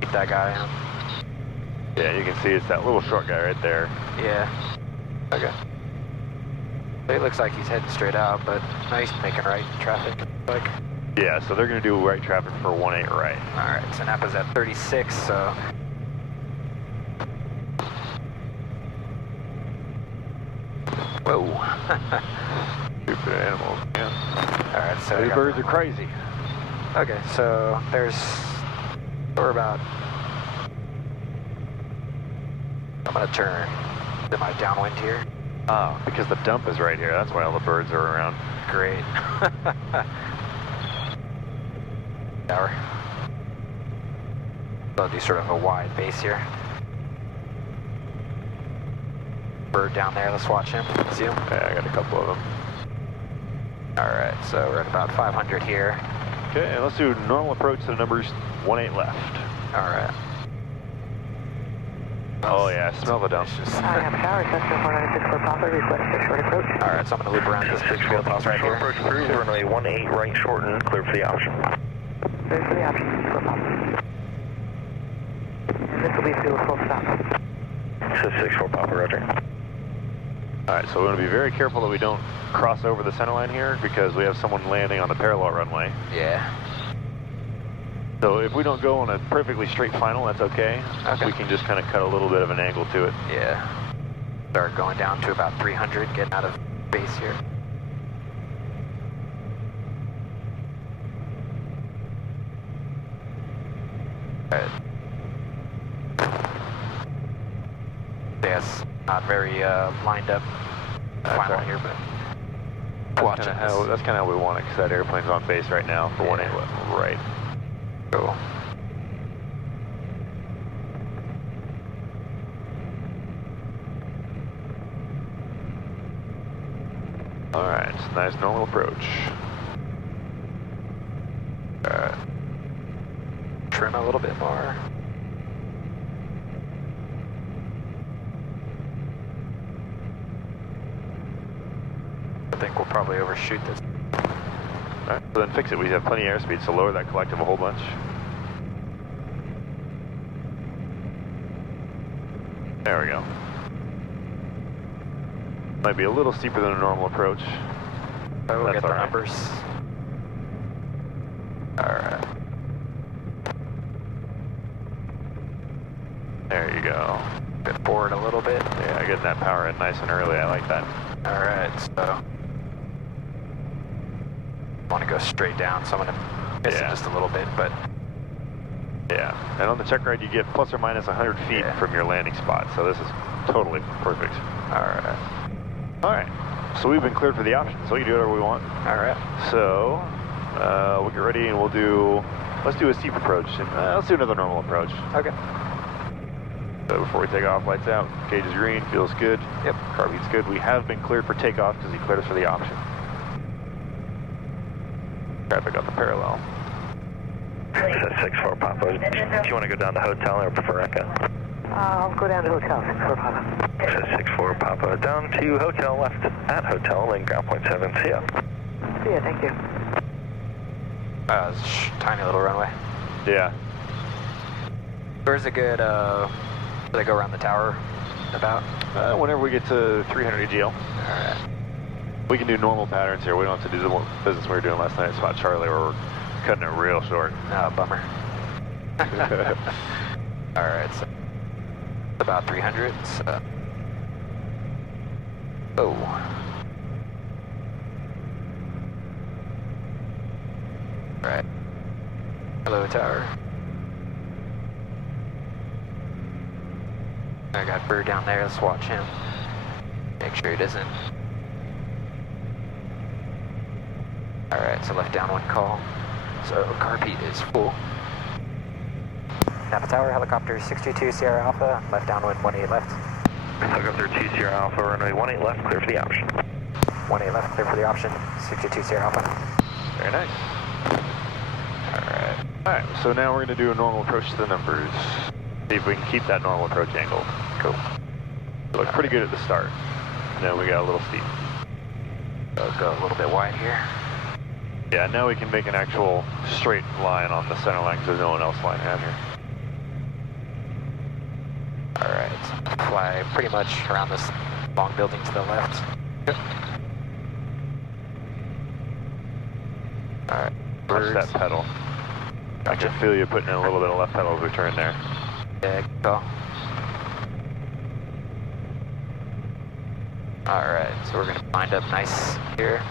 Keep that guy on. Yeah, you can see it's that little short guy right there. Yeah. Okay. It looks like he's heading straight out, but no, he's making right traffic. Like. Yeah, so they're going to do right traffic for 18 right. Alright, so Napa's at 36, so... Whoa. Stupid animals, man. Alright, so... These birds are crazy. Okay, so there's... We're about... I'm gonna turn to my downwind here. Oh, because the dump is right here. That's why all the birds are around. Great. Tower. I'll do sort of a wide base here. Bird down there, let's watch him. See him? Yeah, I got a couple of them. Alright, so we're at about 500 here. Okay, and let's do normal approach to the numbers 18 left. Alright. Oh yeah, smell the dump. I have tower, Cessna 4964 Papa, request a short approach. Alright, so I'm going to loop around this big field house right here. Approach approved, runway 18 right shorten, clear for the option. Clear for the option, for Papa. And this will be through a full stop. So 64 Papa, roger. Alright, so we're going to be very careful that we don't cross over the center line here because we have someone landing on the parallel runway. Yeah. So if we don't go on a perfectly straight final, that's okay. Okay. We can just kind of cut a little bit of an angle to it. Yeah. Start going down to about 300, getting out of base here. Alright. Yes, not very lined up final right here, but That's kind of how we want it because that airplane's on base right now for 18 left. Right. Cool. Alright, nice normal approach. Trim a little bit more. I think we'll probably overshoot this. Alright, so then fix it. We have plenty of airspeed, so lower that collective a whole bunch. There we go. Might be a little steeper than a normal approach. Oh, we'll That's get the all right. numbers. Alright. There you go. Bit forward a little bit. Yeah, getting that power in nice and early. I like that. Alright, so want to go straight down, so I'm going to miss it just a little bit, but Yeah, and on the check ride you get plus or minus 100 feet from your landing spot, so this is totally perfect. alright. Alright, so we've been cleared for the option, so we can do whatever we want. Alright. So, we'll get ready and let's do a steep approach, and let's do another normal approach. Okay. So before we take off, lights out, gauge is green, feels good. Yep. Car beat's good. We have been cleared for takeoff because he cleared us for the option. Traffic on the parallel. 64 Papa, do you want to go down to hotel or prefer Echo? I'll go down to hotel, 64 Papa. 64 Papa, down to hotel, left at hotel, then ground point 7, see ya. See ya, thank you. Tiny little runway. Yeah. Where's a good, do they go around the tower about? Whenever we get to 300 AGL. Alright. We can do normal patterns here. We don't have to do the business we were doing last night at Spot Charlie where we're cutting it real short. Oh, bummer. Alright, so about 300, so. Oh. Right. Hello, tower. I got Bird down there, let's watch him. Make sure he doesn't. Alright, so left down one call. So car beat is full. Napa Tower, helicopter 622 Sierra Alpha, left downwind 18 left. Helicopter 2 Sierra Alpha, runway 18 left, clear for the option. 18 left, clear for the option, 622 Sierra Alpha. Very nice. Alright. Alright, so now we're going to do a normal approach to the numbers. See if we can keep that normal approach angle. Cool. Look pretty good at the start. Then we got a little steep. I'll go a little bit wide here. Yeah, now we can make an actual straight line on the center line because there's no one else flying out here. Alright, fly pretty much around this long building to the left. Yep. Alright, Watch that pedal. I can feel you putting in a little bit of left pedal as we turn there. Yeah, good call. Alright, so we're going to wind up nice here.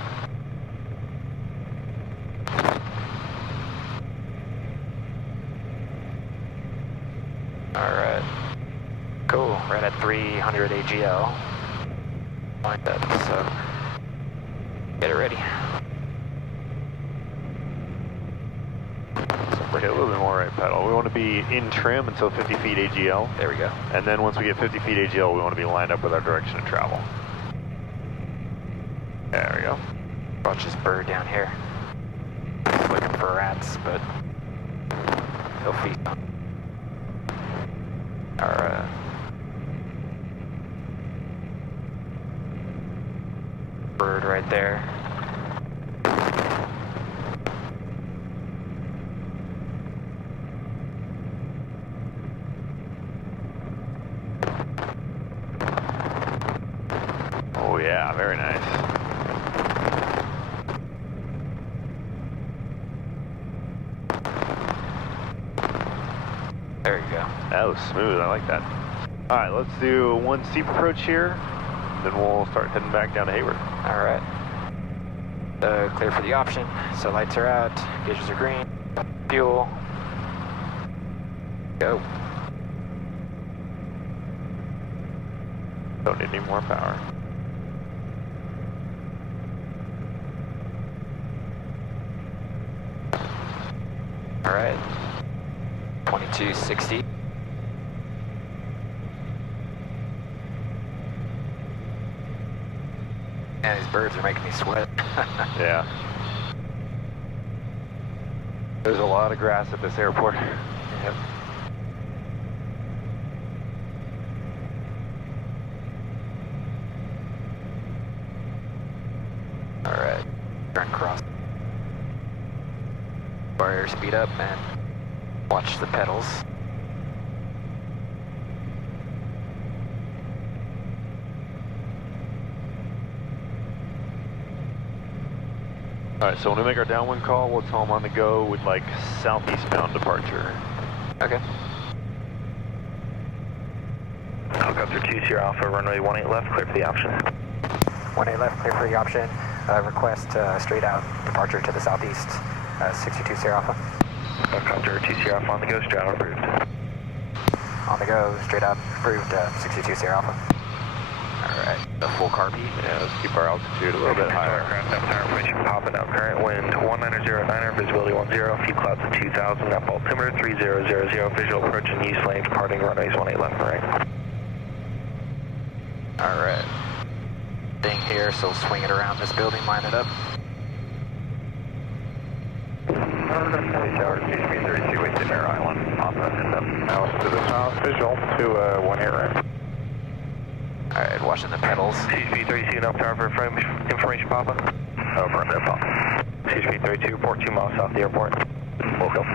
Alright. Cool, right at 300 AGL. Wind up, so get it ready. So we're Okay, a little bit more right pedal. We want to be in trim until 50 feet AGL. There we go. And then once we get 50 feet AGL, we want to be lined up with our direction of travel. There we go. Watch this bird down here. He's looking for rats, but he'll feed on our bird right there. Oh yeah, very nice. There you go. That was smooth, I like that. All right, let's do one steep approach here, then we'll start heading back down to Hayward. All right. Clear for the option. So lights are out, gauges are green. Fuel. Go. Don't need any more power. All right. 2260. Man, these birds are making me sweat. Yeah. There's a lot of grass at this airport. Yep. All right. Turn cross. Barrier speed up and watch the pedals. All right, so when we make our downwind call, we'll tell them on the go with like southeastbound departure. Okay. Helicopter 20 Alpha, runway 18 left, clear for the option. 18 left, clear for the option. Request straight out departure to the southeast, 620 Alpha. Helicopter 20 Alpha on the go, straight out approved. On the go, straight out, approved, 620 Alpha. Alright, the full car beat. Yeah, let's keep our altitude a little bit higher. Aircraft Napa information popping out, current wind 1909er, visibility 10, few clouds at 2000, Napa altimeter 3000, visual approach and use lane, departing runways 18 left and right. Alright. Thing here, so we'll swing it around this building, line it up. Tower, TSP 32, wasted Mare Island, Napa, mouse to the south, visual to 18 right. Alright, watching the pedals. TSP 32, Napa Tower for frame information Papa. Over on Napa. TSP 32, report 2 miles south of the airport. Welcome.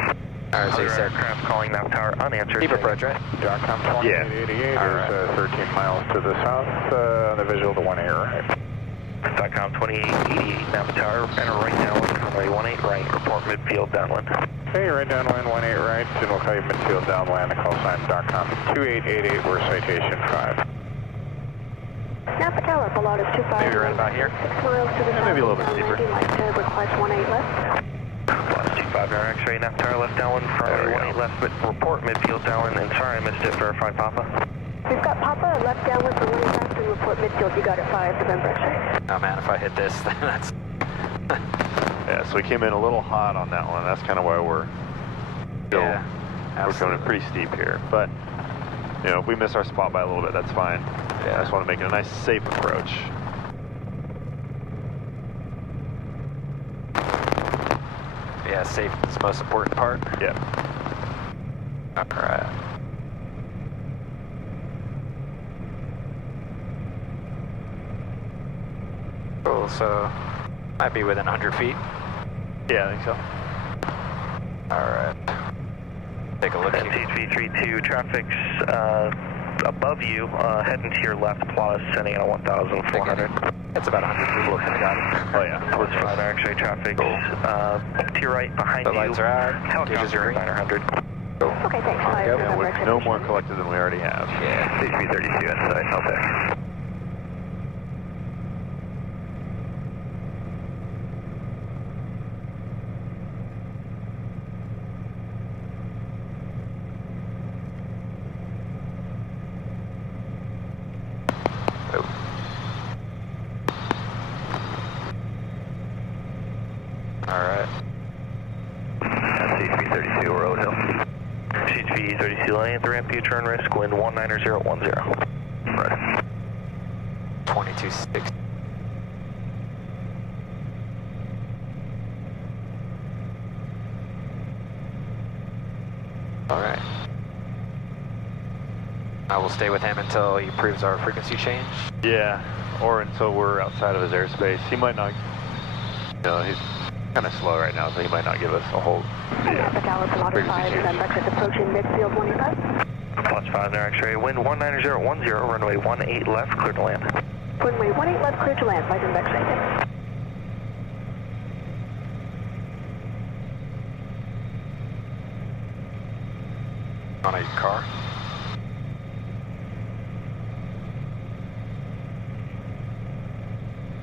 Alright, so you Other said aircraft calling Napa Tower unanswered. deep approach, right? Jockcom 2888 Alright. is 13 miles to the south, the visual to 18 right. Stockcom 2888, Napa Tower, enter right downwind, runway 18 right, report midfield downwind. Okay, right downwind 18 right, and we'll call you midfield downwind, the call sign Stockcom 2888, we're citation 5. Napa Tower, below is 25. Maybe right about here. 6 miles to the south. Maybe a little bit steeper. Like to request 18 left. Plus 25 hour X-ray, Napa Tower left downwind, runway 18 left, report midfield downwind, and sorry I missed it, verified Papa. We've got Papa left downwind for 1 left and report midfield. You got it 5 November X-ray. Oh man, if I hit this, then that's... Yeah, so we came in a little hot on that one. That's kind of why we're still, Yeah, we're coming in pretty steep here. But, you know, if we miss our spot by a little bit, that's fine. Yeah. I just want to make it a nice, safe approach. Yeah, safe is the most important part. Yeah. Alright. Cool, so might be within 100 feet. Yeah, I think so. Alright. Take a look here. TSP32, traffic's above you, heading to your left, plus sending in a 1,400. It's about 100 feet. Look, I got it. Oh yeah. Plus 5 hour X-ray traffic, to your right, behind The you. lights are out. Gauges are Helicopter green. 900. Cool. Okay, thanks. 5 Yep. November With X-ray. no more collected than we already have. Yeah. TSP 32 inside, okay. Alright. TSP 32, we're at the ramp, U-turn risk, wind 19010. Right. 2260. All right. I will stay with him until he proves our frequency change. Yeah, or until we're outside of his airspace. He might not, you know, he's kind of slow right now, so he might not give us a whole frequency change. Approaching midfield 185. Plus 5 there, X-ray, wind 19010, runway 18 left, clear to land. Runway 18 left, clear to land, flight and X-ray. On a car.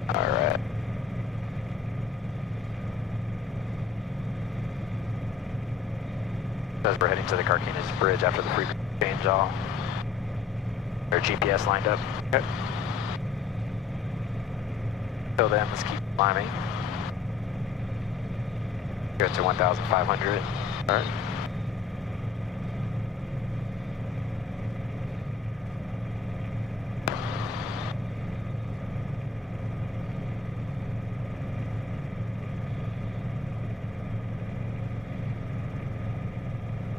All right. As we're heading to the Carquinez Bridge after the frequency change, our GPS lined up. Okay. Till then, let's keep climbing. Go to 1,500. All right.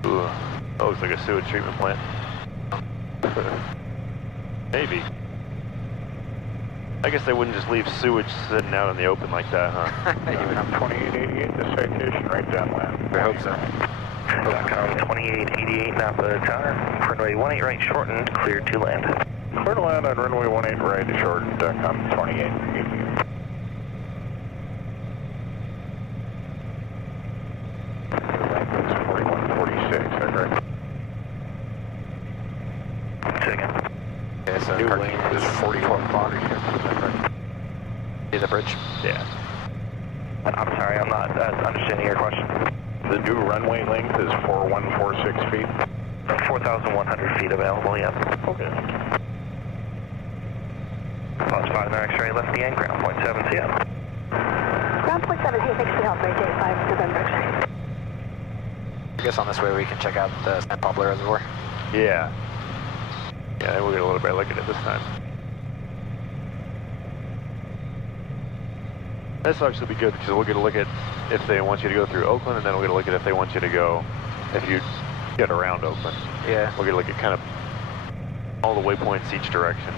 Ooh, that looks like a sewage treatment plant. Maybe. I guess they wouldn't just leave sewage sitting out in the open like that, huh? Even on 2888, the citation right downwind. I hope so. TRACON 2888 Napa Tower, runway 18 right shortened, clear to land. Clear to land on runway 18 right, shortened, TRACON 2888. It's 4146, that's right. Second. Okay, so New Carquinez lane is 4140. See the bridge? Yeah. I'm sorry, I'm not understanding your question. The new runway length is 4146 feet. 4,100 feet available, yep. Okay. Plus 5 there, X-ray, left the end, ground point 7 CM. Ground point 7, hey, thanks for the help, right, day 5 November, X-ray. I guess on this way we can check out the San Pablo Reservoir. Yeah. Yeah, we'll get a little better look at it this time. This will actually be good because we'll get a look at if they want you to go through Oakland, and then we'll get a look at if they want you to go, if you get around Oakland. Yeah. We'll get a look at kind of all the waypoints each direction.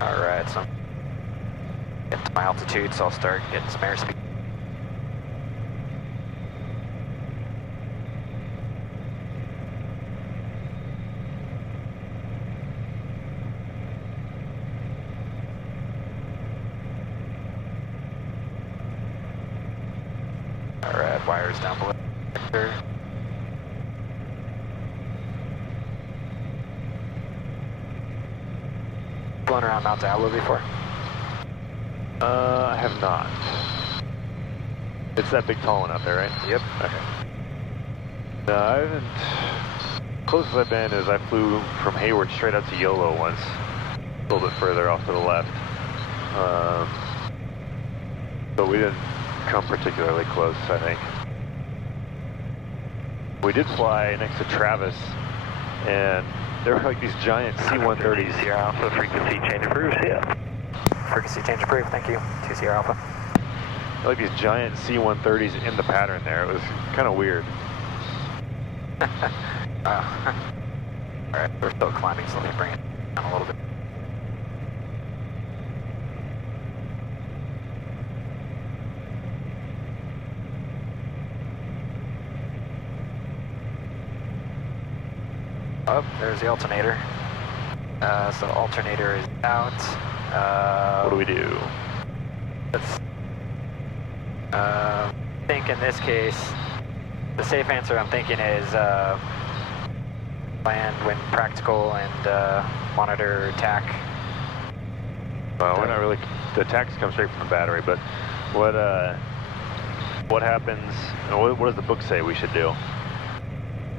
All right, so get to my altitude, so I'll start getting some airspeed. All right, wires down below. Flown around Mount Diablo before? I have not. It's that big tall one out there, right? Yep. Okay. No, I haven't. Closest I've been is I flew from Hayward straight out to YOLO once, a little bit further off to the left. But we didn't come particularly close, I think. We did fly next to Travis, and there were like these giant C-130s. Sierra Alpha, frequency change approved, yeah. Frequency change approved, thank you. 2 Sierra Alpha. Like these giant C-130s in the pattern there. It was kind of weird. Wow. All right, we're still climbing, so let me bring it down a little bit. Oh, there's the alternator. So alternator is out. What do we do? Let's think in this case, the safe answer I'm thinking is land when practical and monitor TAC. Well, we're not really. The TACs come straight from the battery, but what happens? What does the book say we should do?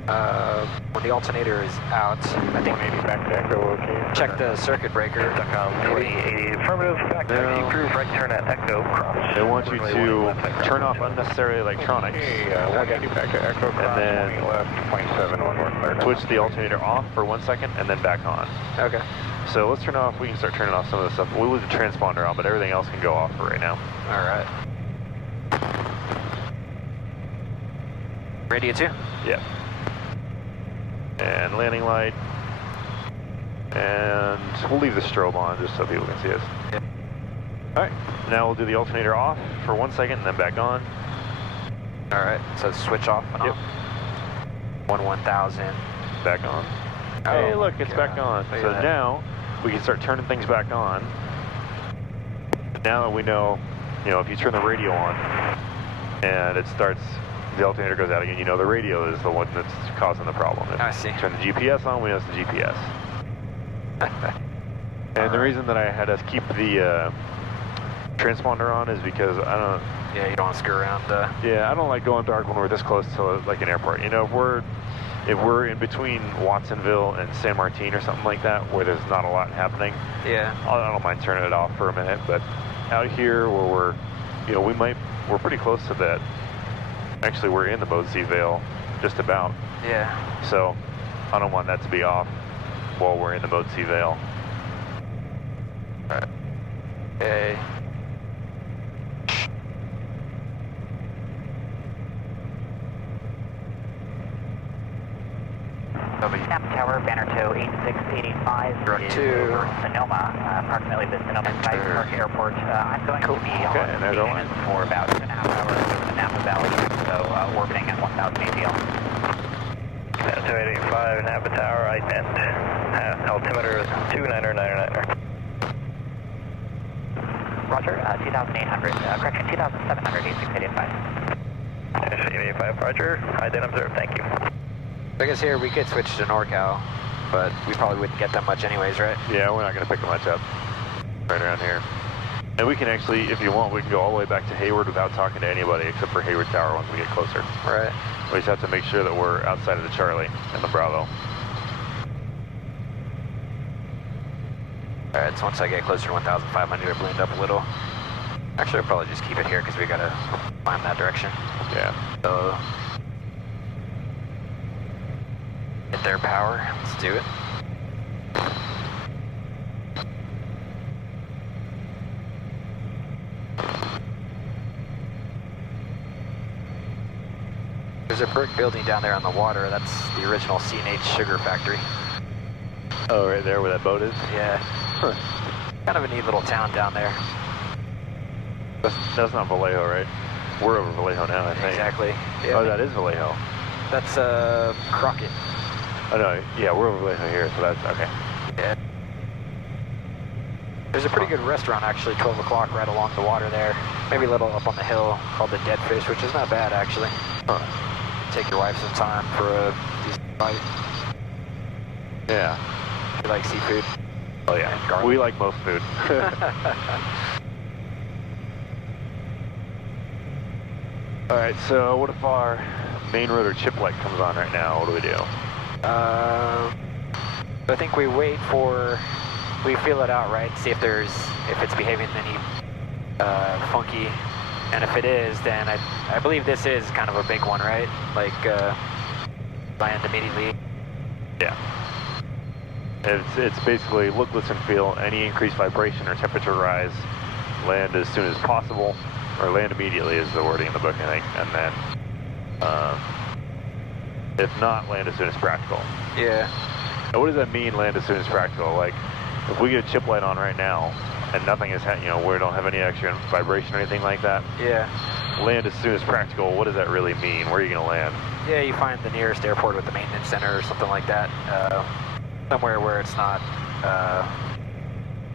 When the alternator is out, I think maybe back to Echo, okay. check the circuit breaker. Maybe. 88 affirmative, back to approved, right turn at Echo, cross. They want you to turn off unnecessary electronics. Okay, 180 back to Echo, cross, then 20 left, 27, 1 north. Switch the alternator off for 1 second and then back on. Okay. So let's turn off, we can start turning off some of the stuff. We'll leave the transponder on, but everything else can go off for right now. All right. Radio 2? Yeah. And landing light. And we'll leave the strobe on just so people can see us. Yep. All right, now we'll do the alternator off for 1 second and then back on. All right, so switch off and Yep. on. 1000. Back on. Oh, Hey, look, it's back on. Look at So that. now we can start turning things back on. Now that we know, if you turn the radio on and it starts, the alternator goes out again, the radio is the one that's causing the problem. If I see. you turn the GPS on, we know it's the GPS. And the reason that I had us keep the transponder on is because Yeah, you don't want to screw around. I don't like going dark when we're this close to like an airport. If we're in between Watsonville and San Martin or something like that, where there's not a lot happening, Yeah. I don't mind turning it off for a minute. But out here where we're pretty close to that. Actually, we're in the Mode C Veil, just about. Yeah. So I don't want that to be off while we're in the Mode C Veil. All right. Okay. Napa Tower, banner tow 8685 is Two. over Sonoma, approximately the Sonoma Park Airport. I'm going to be Okay, and there's our line. for about 2.5 hours over the Napa Valley, so orbiting at 1000 ATL. 2885, Napa Tower, ident. Altimeter 2999er. Roger, 2800, correction, 2700, 8685. 885, Roger. Ident observed, thank you. I guess here we could switch to NorCal, but we probably wouldn't get that much anyways, right? Yeah, we're not going to pick much up right around here. And we can actually, if you want, we can go all the way back to Hayward without talking to anybody except for Hayward Tower once we get closer. Right. We just have to make sure that we're outside of the Charlie and the Bravo. All right, so once I get closer to 1,500, I ballooned up a little. Actually, I'll probably just keep it here because we got to climb that direction. Yeah. So, get their power. Let's do it. There's a brick building down there on the water. That's the original C&H sugar factory. Oh, right there where that boat is? Yeah. Huh. Kind of a neat little town down there. That's not Vallejo, right? We're over Vallejo now, I think. Exactly. Yeah, Oh, that is Vallejo. That's Crockett. Oh, no. Yeah, we're over Vallejo here, so that's okay. Yeah. There's a pretty good restaurant, actually, 12 o'clock right along the water there. Maybe a little up on the hill called the Dead Fish, which is not bad, actually. Huh. Take your wife some time for a decent bite. Yeah. You like seafood? Oh, And yeah. garlic. We like most food. All right, so what if our main rotor chip light comes on right now? What do we do? I think we wait for, we feel it out, right? See if it's behaving any funky. And if it is, then I believe this is kind of a big one, right? Like, land immediately. Yeah. It's basically look, listen, feel, any increased vibration or temperature rise, land as soon as possible, or land immediately is the wording in the book, I think, and then if not, land as soon as practical. Yeah. Now, what does that mean, land as soon as practical? Like, if we get a chip light on right now, and nothing is happening, we don't have any extra vibration or anything like that, Yeah. land as soon as practical, what does that really mean? Where are you going to land? Yeah, you find the nearest airport with the maintenance center or something like that. Somewhere where it's not,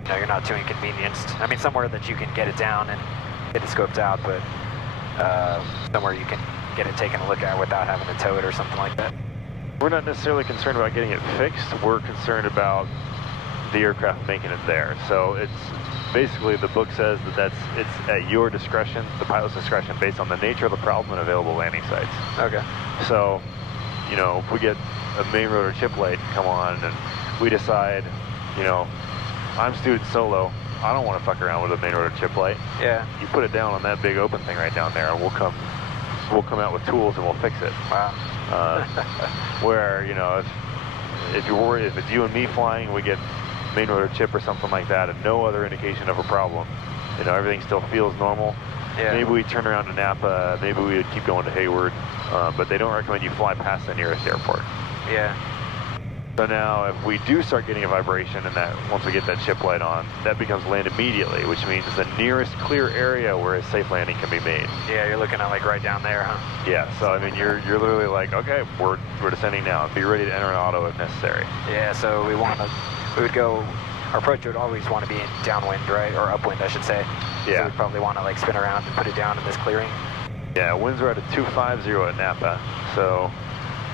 you're not too inconvenienced. I mean, somewhere that you can get it down and get it scoped out, but somewhere you can get it taken a look at without having to tow it or something like that. We're not necessarily concerned about getting it fixed. We're concerned about the aircraft making it there. So it's basically, the book says that it's at your discretion, the pilot's discretion, based on the nature of the problem and available landing sites. Okay. So you know, if we get a main rotor chip light come on and we decide, you know, I'm student solo, I don't want to fuck around with a main rotor chip light. Yeah. You put it down on that big open thing right down there, and we'll come out with tools and we'll fix it. Wow. Where, you know, if you're worried, if it's you and me flying and we get main rotor chip or something like that and no other indication of a problem, you know, everything still feels normal. Yeah. Maybe we turn around to Napa, maybe we would keep going to Hayward, but they don't recommend you fly past the nearest airport. Yeah. So now if we do start getting a vibration and that once we get that chip light on, that becomes land immediately, which means the nearest clear area where a safe landing can be made. Yeah, you're looking at like right down there, huh? Yeah, so I mean you're literally like, okay, we're descending now. Be ready to enter an auto if necessary. Yeah, so we would go, our approach would always want to be in downwind, right? Or upwind, I should say. Yeah. So we'd probably want to like spin around and put it down in this clearing. Yeah, winds are at a 250 at Napa, so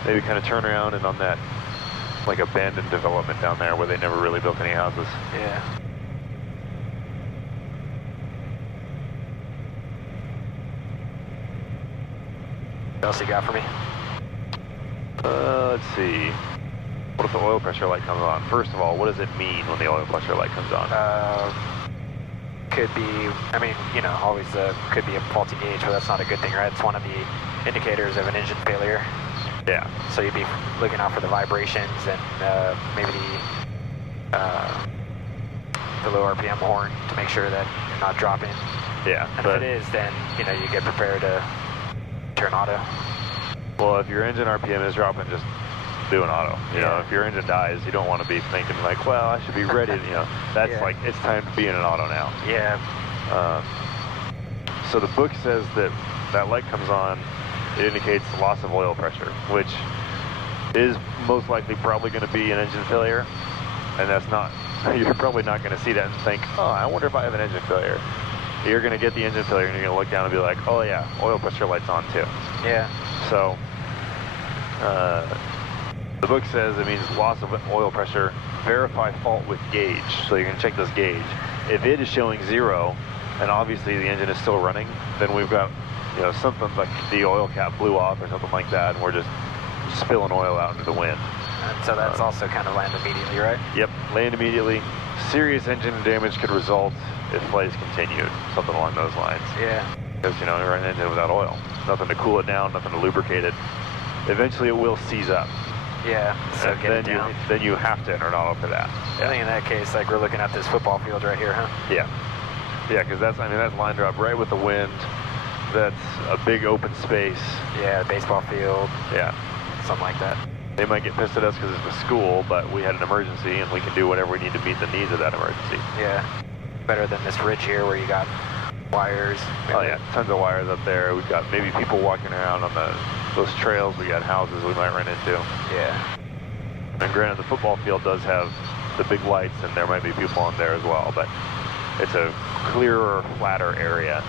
maybe kind of turn around and on that like abandoned development down there where they never really built any houses. Yeah. What else you got for me? Let's see. What if the oil pressure light comes on? First of all, what does it mean when the oil pressure light comes on? Could be, I mean, you know, always could be a faulty gauge, but that's not a good thing, right? It's one of the indicators of an engine failure. Yeah. So you'd be looking out for the vibrations and maybe the low RPM horn to make sure that you're not dropping. Yeah. And if it is, then, you know, you get prepared to turn auto. Well, if your engine RPM is dropping, just do an auto. You know, if your engine dies, you don't want to be thinking like, well, I should be ready. You know, that's like, it's time to be in an auto now. Yeah. So the book says that that light comes on, it indicates loss of oil pressure, which is most likely probably going to be an engine failure. And that's not, you're probably not going to see that and think, oh, I wonder if I have an engine failure. You're going to get the engine failure and you're going to look down and be like, oh yeah, oil pressure light's on too. Yeah. So, the book says it means loss of oil pressure, verify fault with gauge. So you're going to check this gauge. If it is showing 0, and obviously the engine is still running, then we've got, you know, something like the oil cap blew off or something like that, and we're just spilling oil out into the wind. And so that's also kind of land immediately, right? Yep, land immediately. Serious engine damage could result if flight is continued, something along those lines. Yeah. Because, you know, you're an engine without oil. Nothing to cool it down, nothing to lubricate it. Eventually it will seize up. Yeah, so and get then it down. then you have to enter an auto for that. I think in that case, like we're looking at this football field right here, huh? Yeah. Yeah, because that's, I mean, that's line drop right with the wind. That's a big open space. Yeah, baseball field. Yeah. Something like that. They might get pissed at us because it's a school, but we had an emergency and we can do whatever we need to meet the needs of that emergency. Yeah. Better than this ridge here where you got wires. Oh yeah, tons of wires up there. We've got maybe people walking around on those trails. We got houses we might run into. Yeah. And granted, the football field does have the big lights, and there might be people on there as well, but it's a clearer, flatter area.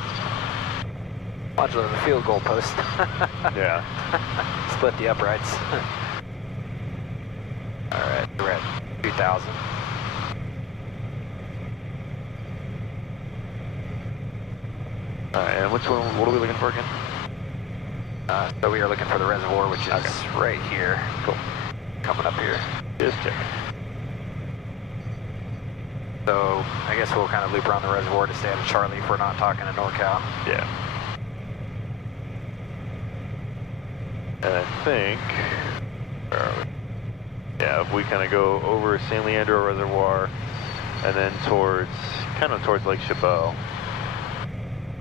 Modular the field goal post. Yeah. Split the uprights. All right, we're at 2,000. All right, and which one? What are we looking for again? So we are looking for the reservoir, which is right here. Cool. Coming up here. Just checking. So I guess we'll kind of loop around the reservoir to stay out of Charlie if we're not talking to NorCal. Yeah. And I think, where are we? Yeah, if we kind of go over San Leandro Reservoir and then kind of towards Lake Chabot,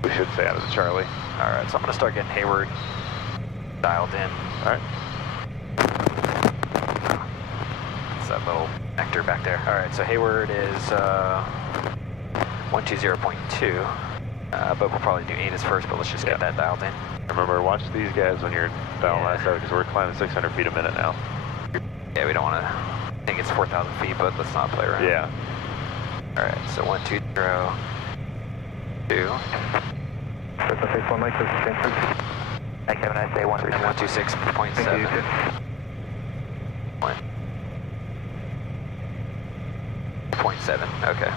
we should stay out of the Charlie. All right, so I'm going to start getting Hayward dialed in. All right. It's that little vector back there. All right, so Hayward is 120.2, but we'll probably do ATIS first, but let's just get that dialed in. Remember, watch these guys when you're dialing last out, because we're climbing 600 feet a minute now. Yeah, we don't want to, I think it's 4,000 feet, but let's not play around. Yeah. All right, so 120.2. Thank you, have a nice day, 126.7. 1.7, okay.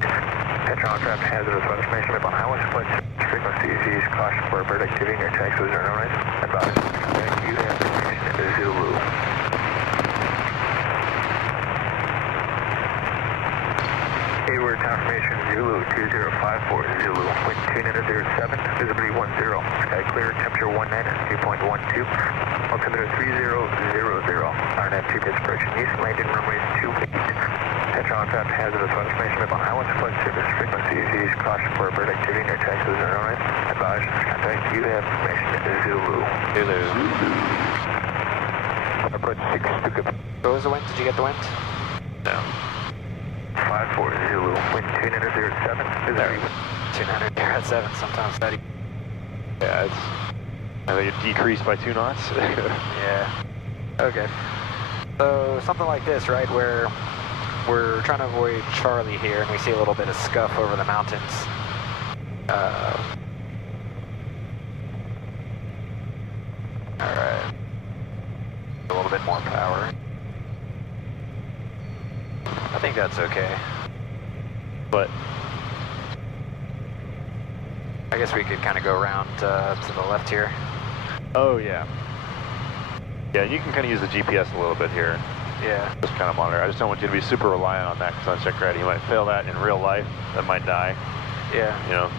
Petron traffic hazardous weather information up on highway split frequency. Use caution for bird activity near taxiways or runways. Advise. Thank you. Zulu. Hayward confirmation Zulu 2054 Zulu. Wind 2907, visibility 10. Sky clear, temperature 19 at 2.12. Altimeter 3000. RNAV 2 bits approaching east, landing runway 28. Petron trap hazardous information up on islands, flood surface frequencies. Use caution for bird activity near taxis and runways. Advise, contact you have information Zulu. Zulu. Approach 6 to good. What was the wind? Did you get the wind? No. 54 Zulu, wind 2907, visibility 200, you're at 7, sometimes steady. Yeah, I think it decreased by 2 knots. Yeah. Okay. So something like this, right, where we're trying to avoid Charlie here, and we see a little bit of scuff over the mountains. All right. A little bit more power. I think that's okay. But I guess we could kind of go around to the left here. oh yeah. Yeah, you can kind of use the GPS a little bit here. Yeah. Just kind of monitor. I just don't want you to be super reliant on that because on check ready, you might fail that in real life. That might die. Yeah. You know.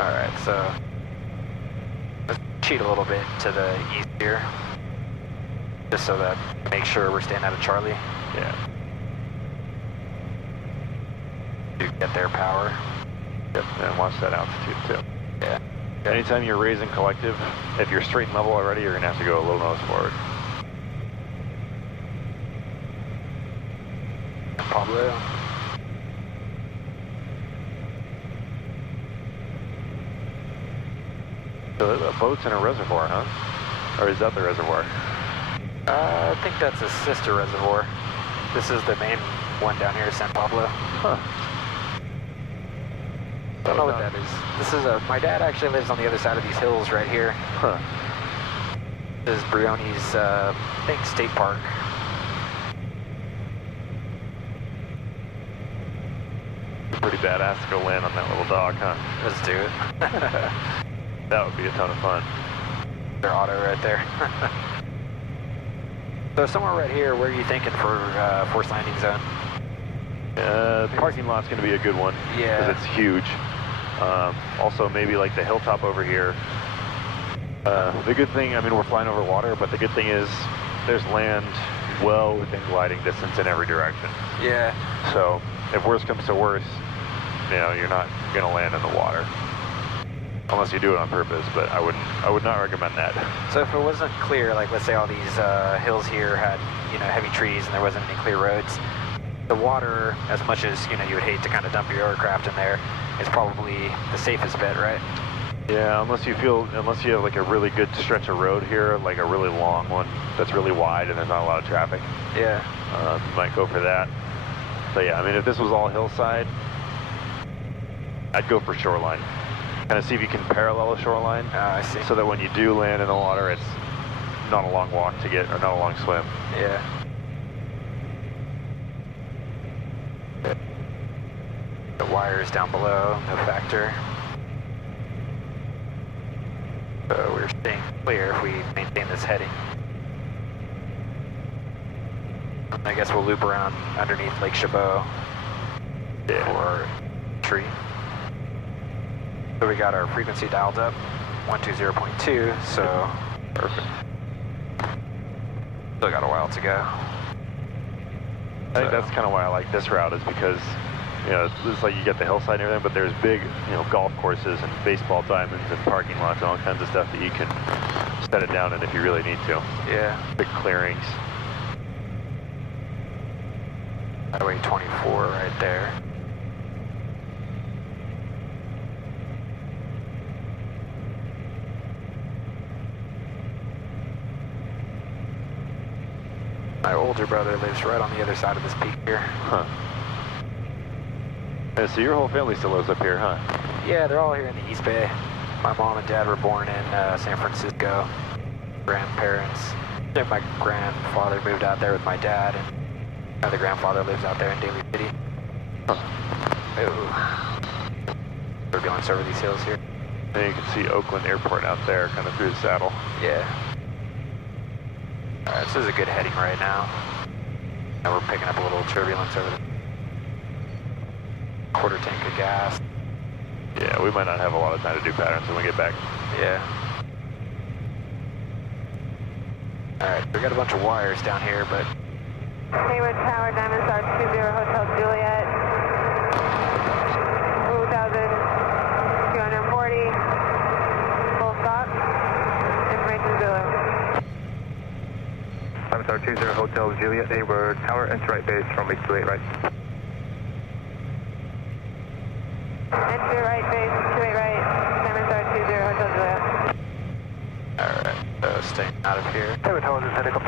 All right, so let's cheat a little bit to the east here, just so that make sure we're staying out of Charlie. Yeah. To get their power. Yep. And watch that altitude too. Yeah. Anytime you're raising collective, if you're straight and level already, you're gonna have to go a little nose forward. Pablo. So the boat's in a reservoir, huh? Or is that the reservoir? I think that's a sister reservoir. This is the main one down here, San Pablo. Huh. I don't know what that is. This is my dad actually lives on the other side of these hills right here. Huh. This is Brione's, I think, state park. Pretty badass to go land on that little dog, huh? Let's do it. That would be a ton of fun. Their auto right there. So somewhere right here, where are you thinking for forced landing zone? Parking lot's going to be a good one. Yeah. Because it's huge. Also, maybe like the hilltop over here. The good thing, I mean, we're flying over water, but the good thing is there's land well within gliding distance in every direction. Yeah. So if worse comes to worse, you know, you're not going to land in the water. Unless you do it on purpose, but I would not recommend that. So if it wasn't clear, like let's say all these hills here had, you know, heavy trees and there wasn't any clear roads, the water, as much as, you know, you would hate to kind of dump your aircraft in there, is probably the safest bet, right? Yeah, unless you have like a really good stretch of road here, like a really long one that's really wide and there's not a lot of traffic. Yeah. You might go for that. But yeah, I mean, if this was all hillside, I'd go for shoreline. Kind of see if you can parallel a shoreline. I see. So that when you do land in the water, it's not a long walk to get, or not a long swim. Yeah. The wires down below, no factor. So we're staying clear if we maintain this heading. I guess we'll loop around underneath Lake Chabot for tree. So we got our frequency dialed up, 120.2, so perfect. Still got a while to go. I think that's kind of why I like this route, is because, you know, it's like you get the hillside and everything, but there's big, you know, golf courses and baseball diamonds and parking lots and all kinds of stuff that you can set it down in if you really need to. Yeah. Big clearings. Highway 24 right there. My older brother lives right on the other side of this peak here. Huh. Yeah, so your whole family still lives up here, huh? Yeah, they're all here in the East Bay. My mom and dad were born in San Francisco. Grandparents. And my grandfather moved out there with my dad, and my other grandfather lives out there in Daly City. Huh. Ooh. We're going over these hills here. And you can see Oakland Airport out there, kind of through the saddle. Yeah. Alright, this is a good heading right now. Now we're picking up a little turbulence over the quarter tank of gas. Yeah, we might not have a lot of time to do patterns when we get back. Yeah. Alright, we got a bunch of wires down here, but... Hayward Tower, Diamond Star 20 Hotel Juliet. 2,240. Full stop. Information Zulu. Diamond Star 20 Hotel Juliet, Hayward Tower, enter right base, runway 28 right. Enter right base, 28 right. Diamond Star 20 Hotel Juliet. Alright, staying out of here.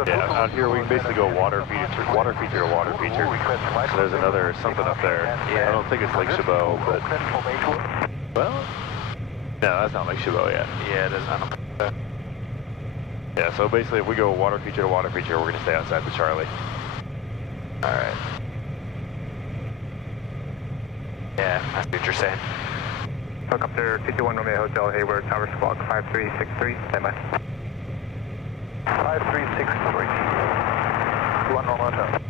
Yeah, out here we basically go water feature to water feature. So there's another something up there. Yeah. I don't think it's Lake Chabot, but... Well... No, that's not Lake Chabot yet. Yeah, it is not. Yeah, so basically if we go water feature to water feature, we're going to stay outside the Charlie. Alright. Yeah, that's what you're saying. Helicopter 221 Romeo Hotel, Hayward Tower Squawk 5363, standby. 5363. 1 Romeo Hotel.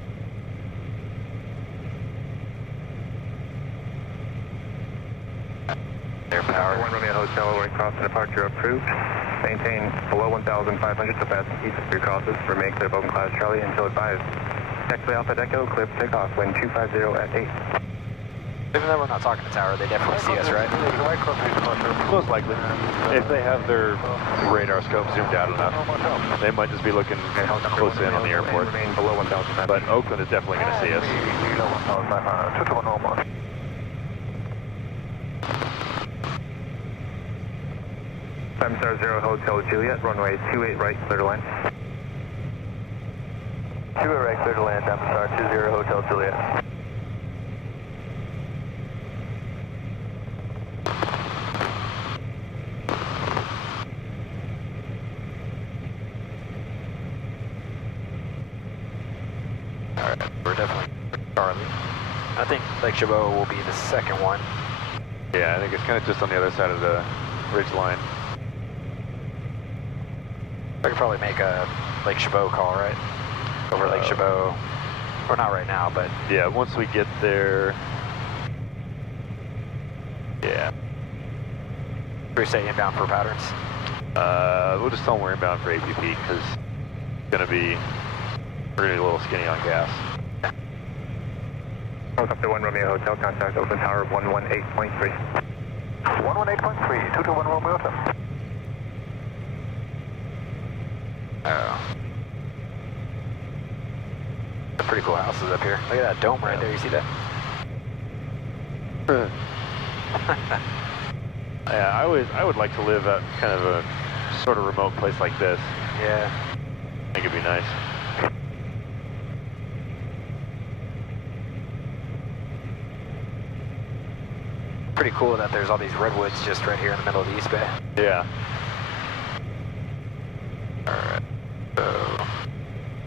Air power. 1 Romeo Hotel, right cross and departure approved. Maintain below 1,500 to pass east of 3 crosses. Remain clear of Oakland Class Charlie until advised. Taxiway Alpha Echo, clear for takeoff, wind 250 at 8. Even though we're not talking to tower, they definitely see us, right? Most likely. If they have their radar scope zoomed out enough, they might just be looking close in on the airport. Remain below 1,500. But Oakland is definitely going to see us. Diamond Star 0 Hotel Juliet, runway 28 right, clear to land. 28 right, clear to land, Diamond Star 20 Hotel Juliet. Alright, we're definitely Charlie. I think Lake Chabot will be the second one. Yeah, I think it's kind of just on the other side of the ridge line. I could probably make a Lake Chabot call, right? Over Lake Chabot. Or not right now, but... Yeah, once we get there... Yeah. Should we say inbound for patterns? We'll just tell them we're inbound for APP, because it's going to be really a little skinny on gas. Helicopter 1 Romeo Hotel, contact Oakland Tower 118.3. 118.3, 221 Romeo Hotel. Oh. Some pretty cool houses up here. Look at that dome right there, you see that? Yeah, I would like to live at kind of a sort of remote place like this. Yeah. I think it'd be nice. Pretty cool that there's all these redwoods just right here in the middle of the East Bay. Yeah. Alright. So,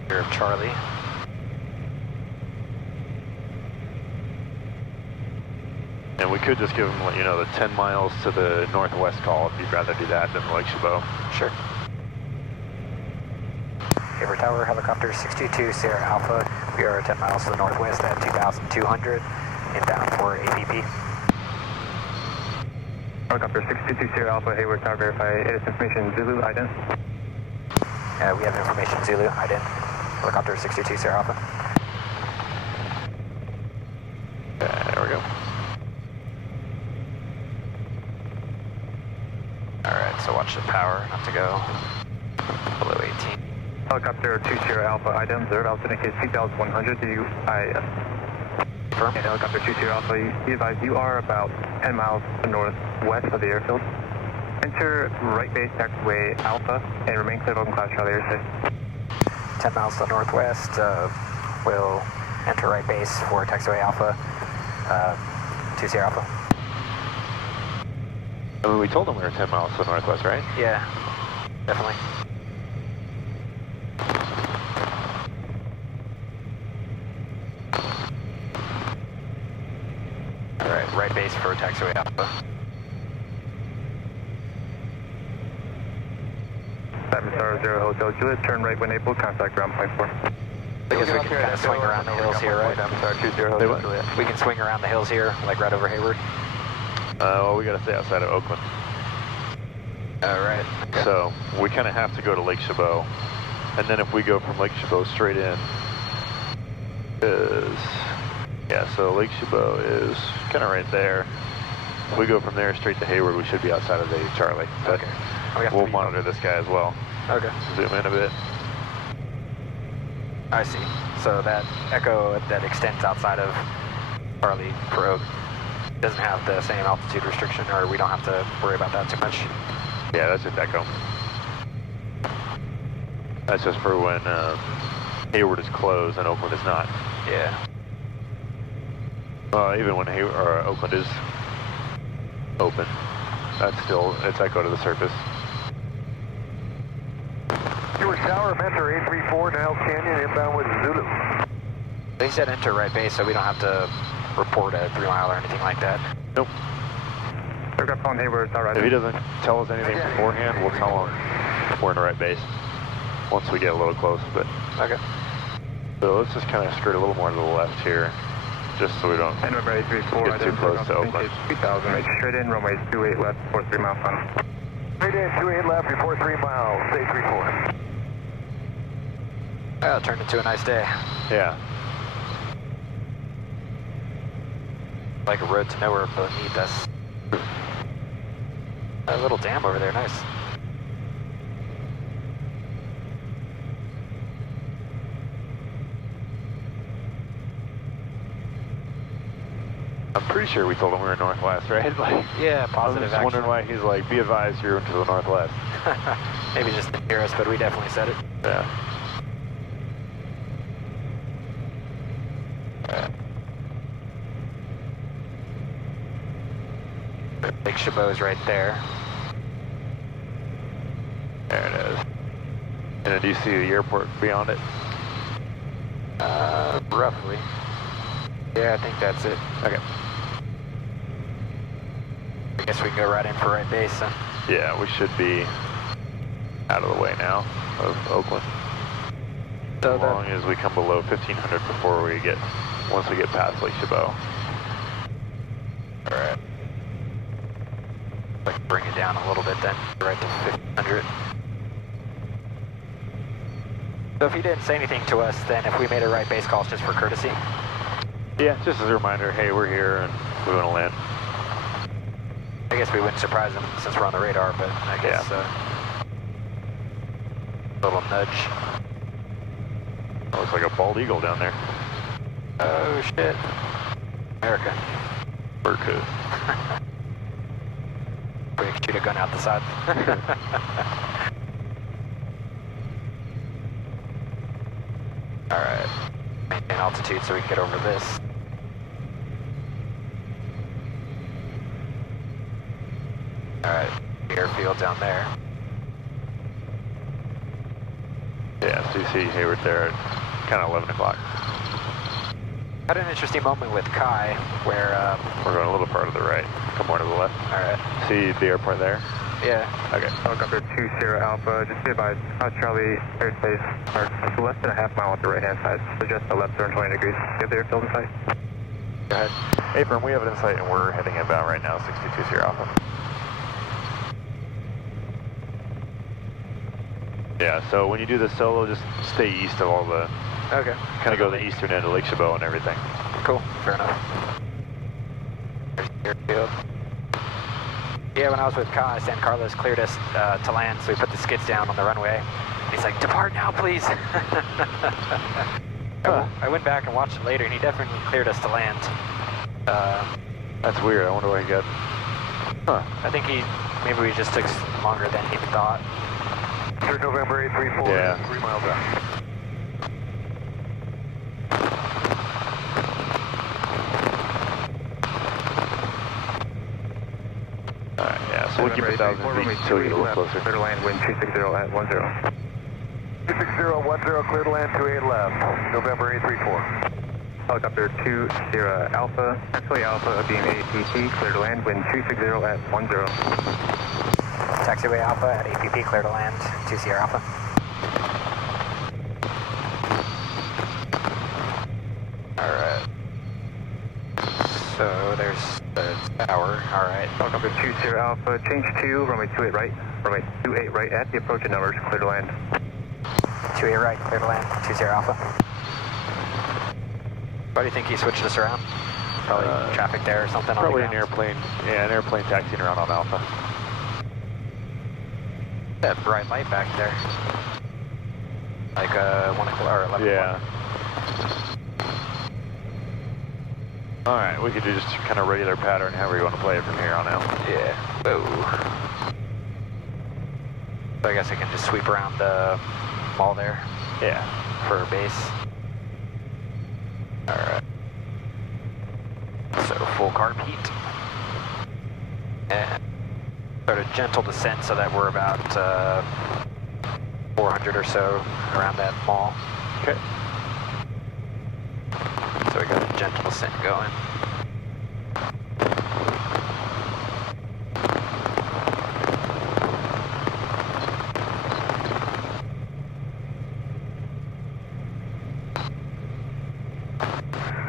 here of Charlie. And we could just give them, you know, the 10 miles to the northwest call if you'd rather do that than Lake Chabot. Sure. Hayward Tower, helicopter 622 Sierra Alpha. We are 10 miles to the northwest at 2,200. Inbound for APP. Helicopter 622 Sierra Alpha, Hayward Tower, verify ATIS information, Zulu, ident. We have information, Zulu, ident. Helicopter 622 Sierra Alpha. There we go. Alright, so watch the power, not to go below 18. Helicopter 2 Sierra Alpha, ident, observe, altitude is 2,100 to UIS. Confirm. And helicopter 2 Sierra Alpha, be advised you are about 10 miles to the northwest of the airfield. Enter right base taxiway Alpha and remain clear of Oakland Class Charlie airspace. 10 miles to the northwest. We'll enter right base for taxiway Alpha. 2 Sierra Alpha. I mean, we told them we were 10 miles to the northwest, right? Yeah, definitely. Alright, right base for taxiway Alpha. Diamond Star 0 Hotel Juliet, turn right when able, contact ground point 4. I guess we can kind of swing around the hills here, right? We can swing around the hills here, like right over Hayward. Well, we got to stay outside of Oakland. Alright. Okay. So we kind of have to go to Lake Chabot. And then if we go from Lake Chabot straight in, so Lake Chabot is kind of right there. If we go from there straight to Hayward, we should be outside of the Charlie. But okay. we'll monitor this guy as well. Okay. Zoom in a bit. I see. So that echo that extends outside of Charlie for Oak doesn't have the same altitude restriction, or we don't have to worry about that too much? Yeah, that's just echo. That's just for when Hayward is closed and Oakland is not. Yeah. Even when Oakland is open, it's echo to the surface. Stewart Tower, enter 834 to Hells Canyon, inbound with Zulu. They said enter right base, so we don't have to report a 3 mile or anything like that. Nope. Aircraft on Hayward, it's all right. If he doesn't tell us anything beforehand, we'll tell him we're in the right base once we get a little close. But okay. So let's just kind of skirt a little more to the left here, just so we don't November 834, get too close to Oakland. 2000, make straight in, runway 28 left, 43 miles final. Straight in, 28 left, report 3 miles, stay 34. Well, it turned into a nice day. Yeah. Like a road to nowhere beneath us. A little dam over there, nice. I'm pretty sure we told him we were northwest, right? Like, yeah, positive. I was just wondering why he's like, be advised you're into the northwest. Maybe just to hear us, but we definitely said it. Yeah. Lake Chabot's right there. There it is. And then do you see the airport beyond it? Roughly. Yeah, I think that's it. Okay. I guess we can go right in for right base, huh? Yeah, we should be out of the way now of Oakland. So as long as we come below 1500 before once we get past Lake Chabot. Alright. Like bring it down a little bit then, right to 1500. So if he didn't say anything to us, then if we made a right base call, it's just for courtesy? Yeah, just as a reminder, hey, we're here and we want to land. I guess we wouldn't surprise him since we're on the radar, but I guess a little nudge. Looks like a bald eagle down there. Oh shit. America. Burkut. We can shoot a gun out the side. Alright. Maintain altitude so we can get over this. Alright. Airfield down there. Yeah, so you see Hayward there at kind of 11 o'clock. Had an interesting moment with Kai where we're going a little far to the right, come more to the left. Alright. See the airport there? Yeah. Okay. Helicopter 20 Alpha, just be advised, Charlie airspace marks less than a half mile at the right hand side. Suggest a left turn 20 degrees. You have the airfield in sight? Go ahead. Hey, firm, we have it in sight and we're heading inbound right now, 62 Alpha. Yeah, so when you do the solo, just stay east of all the... Okay. Kind of go to the eastern end of Lake Chabot and everything. Cool, fair enough. There's the airfield. Yeah, when I was with Kai, San Carlos cleared us to land, so we put the skids down on the runway. He's like, depart now, please. I went back and watched it later, and he definitely cleared us to land. That's weird. I wonder why he got... Huh. I think maybe we just took longer than he thought. Sir, November 834, yeah. 3 miles out. Alright, yeah, so we'll keep 1,000 feet until we get a little closer. Clear to land, wind 260 at 10. 260, 10, clear to land, 28 left, November 834. Helicopter 20 Alpha, actually Alpha being ATC, clear to land, wind 260 at 10. Taxiway Alpha at APP, clear to land, 2 Sierra Alpha. Alright. So there's the tower, alright. Welcome to 2 Sierra Alpha, change 2, runway 28 right, runway 28 right at the approach and numbers, clear to land. 28 right, clear to land, 2 Sierra Alpha. Why do you think he switched us around? Probably traffic there or something. Probably on the an airplane, yeah, an airplane taxiing around on Alpha. That bright light back there. Like 1 o'clock or 11 Yeah. Alright, we could do just kind of regular pattern, however you want to play it from here on out. Yeah. Whoa. So I guess I can just sweep around the mall there. Yeah. For a base. Alright. So full carb heat. And start a gentle descent so that we're about 400 or so around that mall. Okay. So we got a gentle descent going.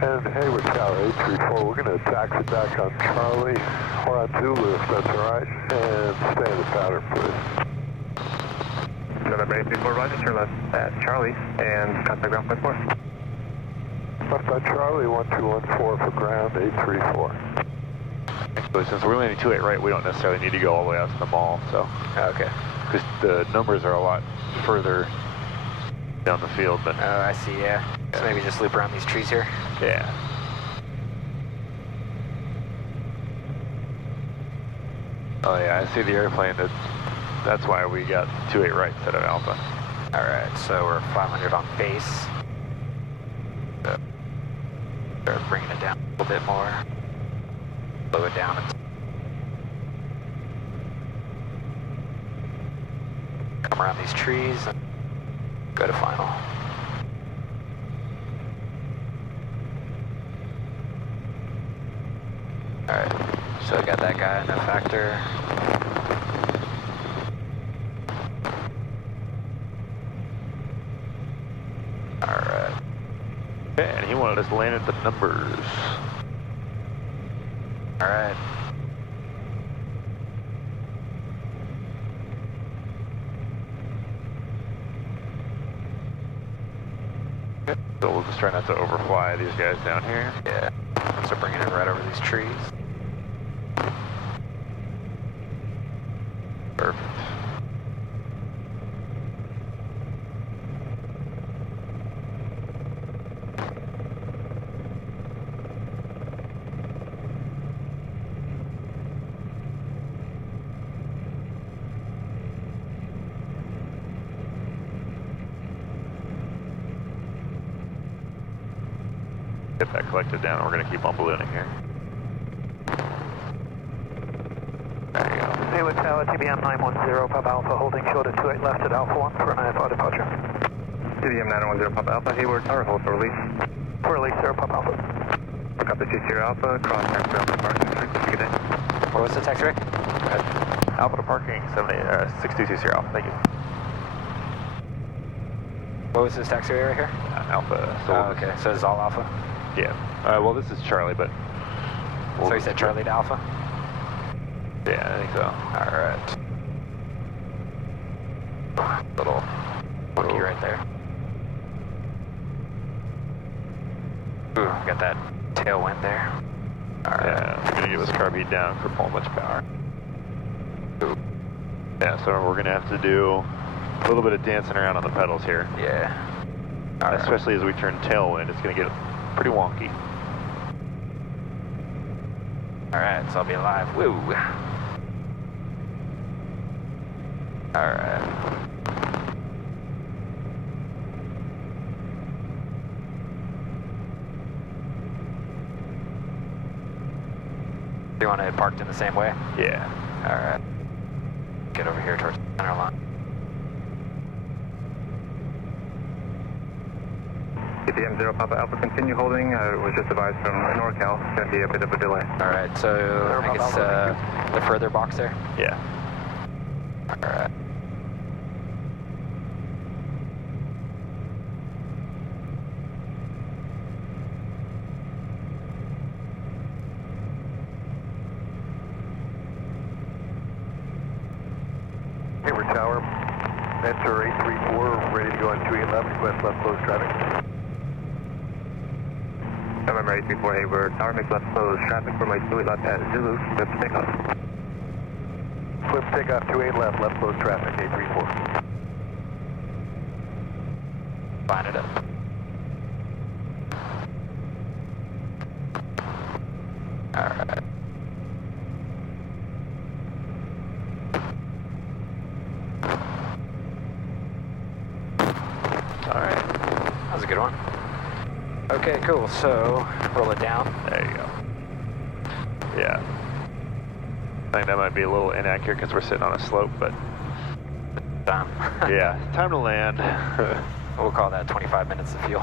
And Hayward Tower 834, we're going to taxi back on Charlie or on Zulu if that's alright, and stay in the pattern, please. November 834, roger, turn left at Charlie and contact ground point 4. Left on Charlie 1214 for ground 834. Actually, since we're landing 28 right, we don't necessarily need to go all the way out to the mall, so. Okay. Because the numbers are a lot further down the field than. Oh, I see, yeah. So maybe just loop around these trees here. Yeah. Oh yeah, I see the airplane. That's why we got 28 right instead of Alpha. Alright, so we're 500 on base. So start bringing it down a little bit more. Slow it down. Come around these trees and go to final. Alright, so I got that guy, no factor. Alright. Okay, and he wanted us to land at the numbers. Alright. So we'll just try not to overfly these guys down here. Yeah. So bringing it right over these trees. Perfect. Get that collected down, we're going to keep on ballooning here. There you go. Hayward Tower, TBM 910, Papa Alpha, holding short at 28 left at Alpha 1 for an IFR departure. TBM 910, Papa Alpha, Hayward Tower, hold for release. For release, sir, Papa Alpha. Look up the 2 Sierra Alpha, cross taxi ground for parking, good day. What was the taxiway? Alpha to parking, 622 Sierra Alpha, thank you. What was this taxiway right here? Alpha. So Oh, okay, so it's all Alpha? Yeah. Well, this is Charlie, but. So you said Charlie to Alpha? Yeah, I think so. Alright. Little monkey right there. Ooh, got that tailwind there. Alright. Yeah, we're gonna give this carb heat down for pulling much power. Ooh. Yeah, so we're gonna have to do a little bit of dancing around on the pedals here. Yeah. Right. Especially as we turn tailwind, it's gonna get pretty wonky. Alright, so I'll be alive. Woo! Alright. Do you want it parked in the same way? Yeah. Alright. Get over here towards the center line. TBM 0 Papa Alpha, continue holding. I was just advised from NorCal, it's going to be a bit of a delay. Alright, so I guess the further box there? Yeah. Alright. Hayward Tower, enter 834, ready to go on 28 left, west left close traffic. November 834 Hayward Tower, make left close traffic for my 28 left at Zulu, flip takeoff. Flip takeoff 28 left, left close traffic, 834. Line it up. Alright. Alright. That was a good one. Okay, cool. So, roll it down. There you go. Yeah. I think that might be a little inaccurate because we're sitting on a slope, but Done. yeah, time to land. We'll call that 25 minutes of fuel.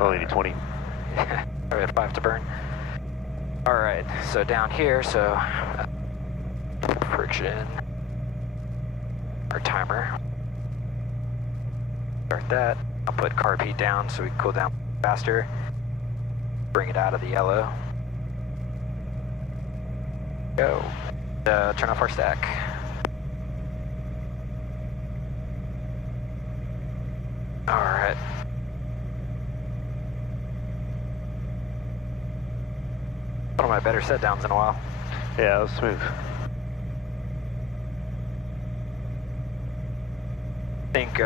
Only need 20. Yeah, we have 5 to burn. Alright, so down here, friction. Our timer. Start that. I'll put carb heat down so we can cool down faster. Bring it out of the yellow. Go. Turn off our stack. Alright. One of my better set downs in a while. Yeah, that was smooth. I think,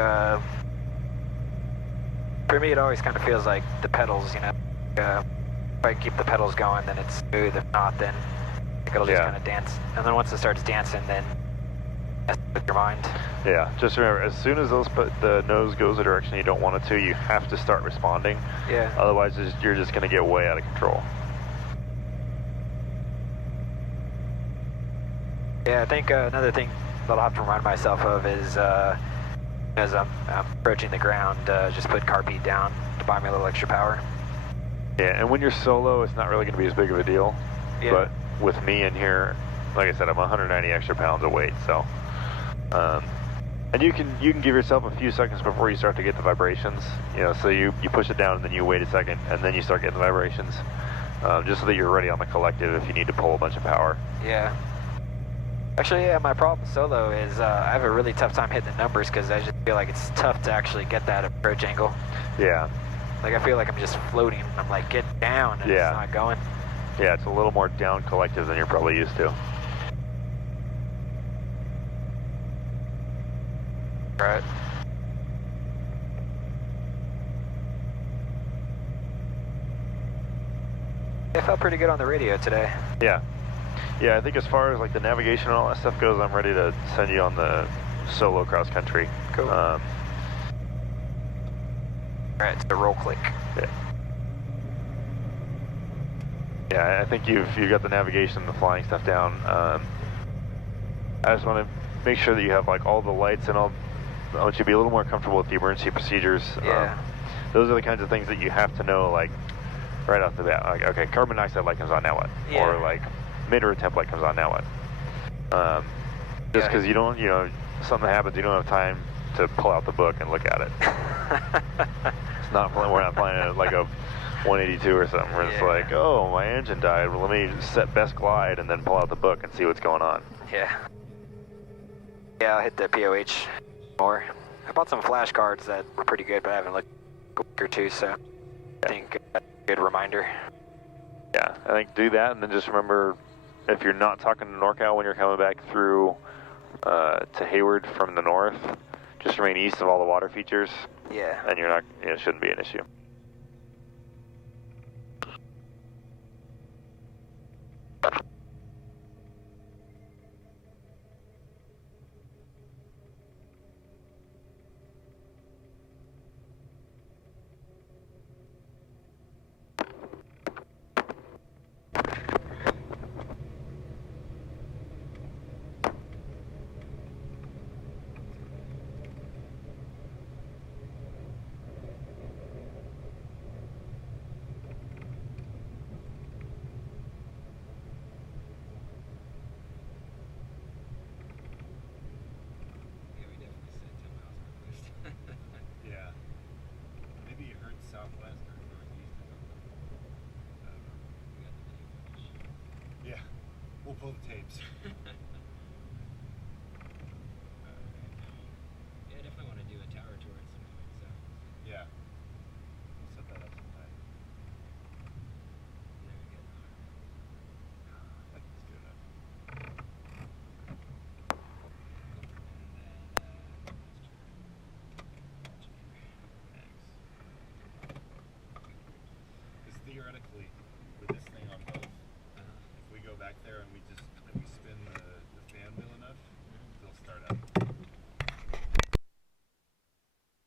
for me, it always kind of feels like the pedals, you know. If I keep the pedals going, then it's smooth. If not, then it'll just kind of dance. And then once it starts dancing, then mess with your mind. Yeah, just remember, as soon as the nose goes a direction you don't want it to, you have to start responding. Yeah. Otherwise, you're just going to get way out of control. Yeah, I think another thing that I'll have to remind myself of is as I'm approaching the ground, just put carb heat down to buy me a little extra power. Yeah, and when you're solo, it's not really going to be as big of a deal. Yeah. But with me in here, like I said, I'm 190 extra pounds of weight, so. And you can give yourself a few seconds before you start to get the vibrations. You know, so you push it down and then you wait a second and then you start getting the vibrations, just so that you're ready on the collective if you need to pull a bunch of power. Yeah. Actually, yeah, my problem solo is I have a really tough time hitting the numbers because I just feel like it's tough to actually get that approach angle. Yeah. Like, I feel like I'm just floating. I'm like, get down, and it's not going. Yeah, it's a little more down collective than you're probably used to. Right. It felt pretty good on the radio today. Yeah. Yeah, I think as far as like the navigation and all that stuff goes, I'm ready to send you on the solo cross country. Cool. All right, so roll click. Yeah. Yeah, I think you've got the navigation and the flying stuff down. I just want to make sure that you have like all the lights and all. I want you to be a little more comfortable with the emergency procedures. Yeah. Those are the kinds of things that you have to know, like right off the bat. Like, okay, carbon dioxide light comes on, now what? Yeah. Or like mid-rotor temp light comes on, now what? Just because you don't, something happens, you don't have time to pull out the book and look at it. It's not, we're not flying at like a 182 or something where it's like, oh, my engine died. Well, let me set best glide and then pull out the book and see what's going on. Yeah. Yeah, I'll hit the POH more. I bought some flashcards that were pretty good, but I haven't looked a week or two, so I think that's a good reminder. Yeah, I think do that, and then just remember, if you're not talking to NorCal when you're coming back through to Hayward from the north, just remain east of all the water features. Yeah. And you're not, it shouldn't be an issue. We'll pull the tapes. Yeah, I definitely want to do a tower tour at some point, so. Yeah. We'll set that up sometime. There we go. I think it's good enough. Because theoretically, with this thing on both, if we go back there and we just